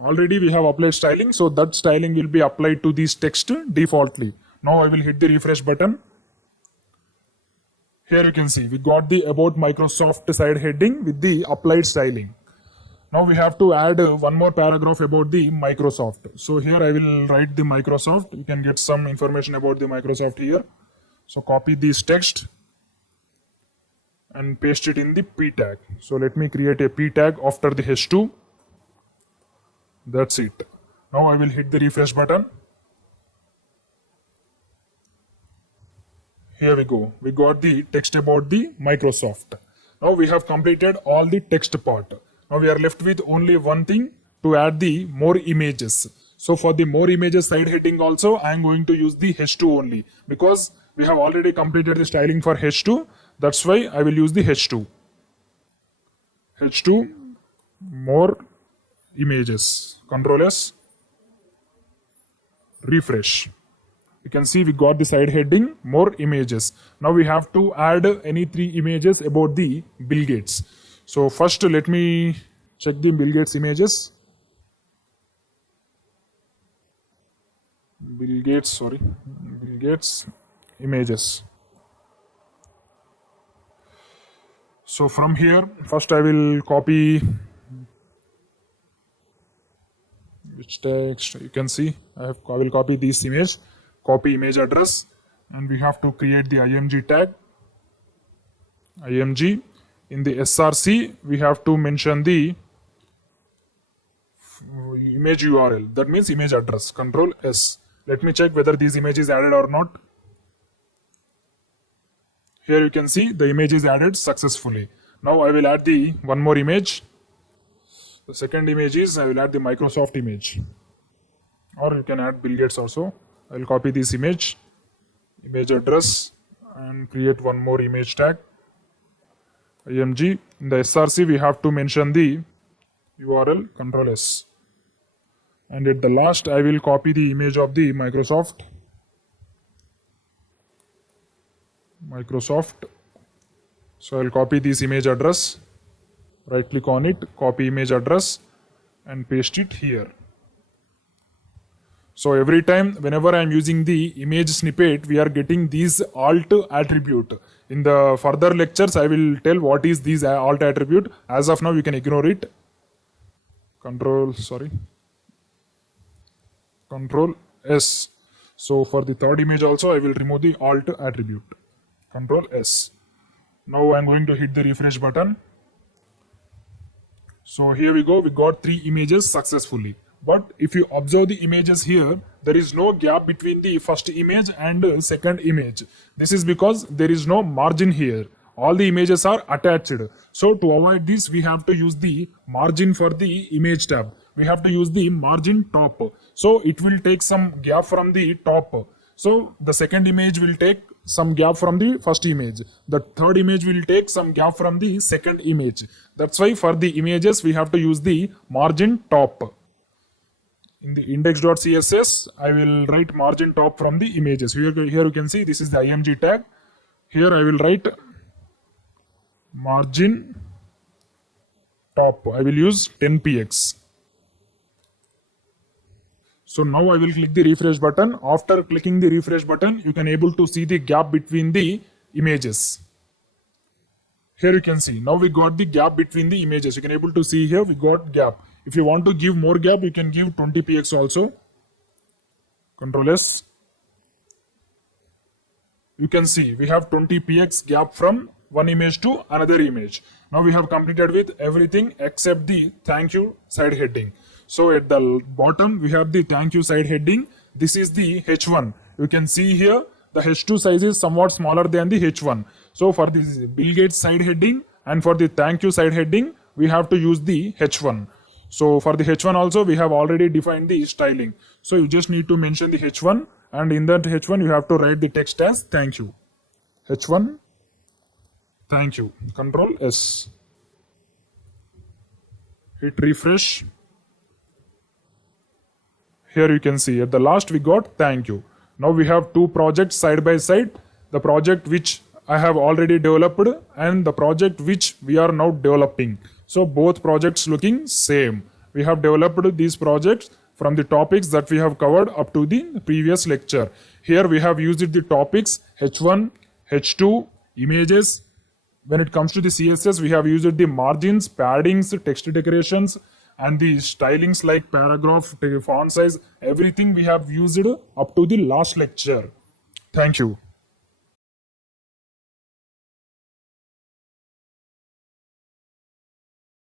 already we have applied styling, so that styling will be applied to this text defaultly. Now I will hit the refresh button. Here you can see we got the about Microsoft side heading with the applied styling. Now we have to add one more paragraph about the Microsoft. So here I will write the Microsoft. You can get some information about the Microsoft here. So copy this text and paste it in the P tag. So let me create a P tag after the H2. That's it. Now I will hit the refresh button. Here we go. We got the text about the Microsoft. Now we have completed all the text part. Now we are left with only one thing to add the more images. So for the more images side heading also I am going to use the H2 only because we have already completed the styling for H2. That's why I will use the H2. H2 more images. Control S. Refresh. You can see we got the side heading more images. Now we have to add any 3 images about the Bill Gates. So first let me check the Bill Gates images. Bill Gates images. So from here, first I will copy which text. You can see I will copy this image, copy image address, and we have to create the img tag. Img in the src we have to mention the image URL, that means image address, Control S. Let me check whether this image is added or not. Here you can see the image is added successfully. Now I will add the one more image. The second image is, I will add the Microsoft image, or you can add Bill Gates also. I will copy this image address, and create one more image tag, img. In the src we have to mention the URL, Control S. And at the last I will copy the image of the Microsoft. So I will copy this image address, right click on it, copy image address, and paste it here. So every time whenever I am using the image snippet, we are getting this alt attribute. In the further lectures I will tell what is this alt attribute. As of now you can ignore it. Control S. So for the third image also I will remove the alt attribute, Control S. Now I am going to hit the refresh button. So here we go, we got 3 images successfully. But if you observe the images here, there is no gap between the first image and second image. This is because there is no margin here. All the images are attached. So to avoid this, we have to use the margin for the image tab. We have to use the margin top. So it will take some gap from the top. So the second image will take some gap from the first image. The third image will take some gap from the second image. That's why for the images we have to use the margin top. In the index.css, I will write margin top from the images. Here you can see this is the img tag. Here I will write margin top. I will use 10px. So now I will click the refresh button. After clicking the refresh button, you can able to see the gap between the images. Here you can see, now we got the gap between the images. You can able to see here we got gap. If you want to give more gap, you can give 20px also. Control S. You can see we have 20px gap from one image to another image. Now we have completed with everything except the thank you side heading. So at the bottom we have the thank you side heading. This is the H1. You can see here the H2 size is somewhat smaller than the H1. So for this Bill Gates side heading and for the thank you side heading, we have to use the H1. So for the H1 also we have already defined the styling. So you just need to mention the H1, and in that H1 you have to write the text as thank you. H1 thank you. Control S. Hit refresh. Here you can see at the last we got thank you. Now we have 2 projects side by side. The project which I have already developed and the project which we are now developing. So both projects looking same. We have developed these projects from the topics that we have covered up to the previous lecture. Here we have used the topics H1, H2, images. When it comes to the CSS, we have used the margins, paddings, text decorations, and the stylings like paragraph, font size, everything we have used up to the last lecture. Thank you.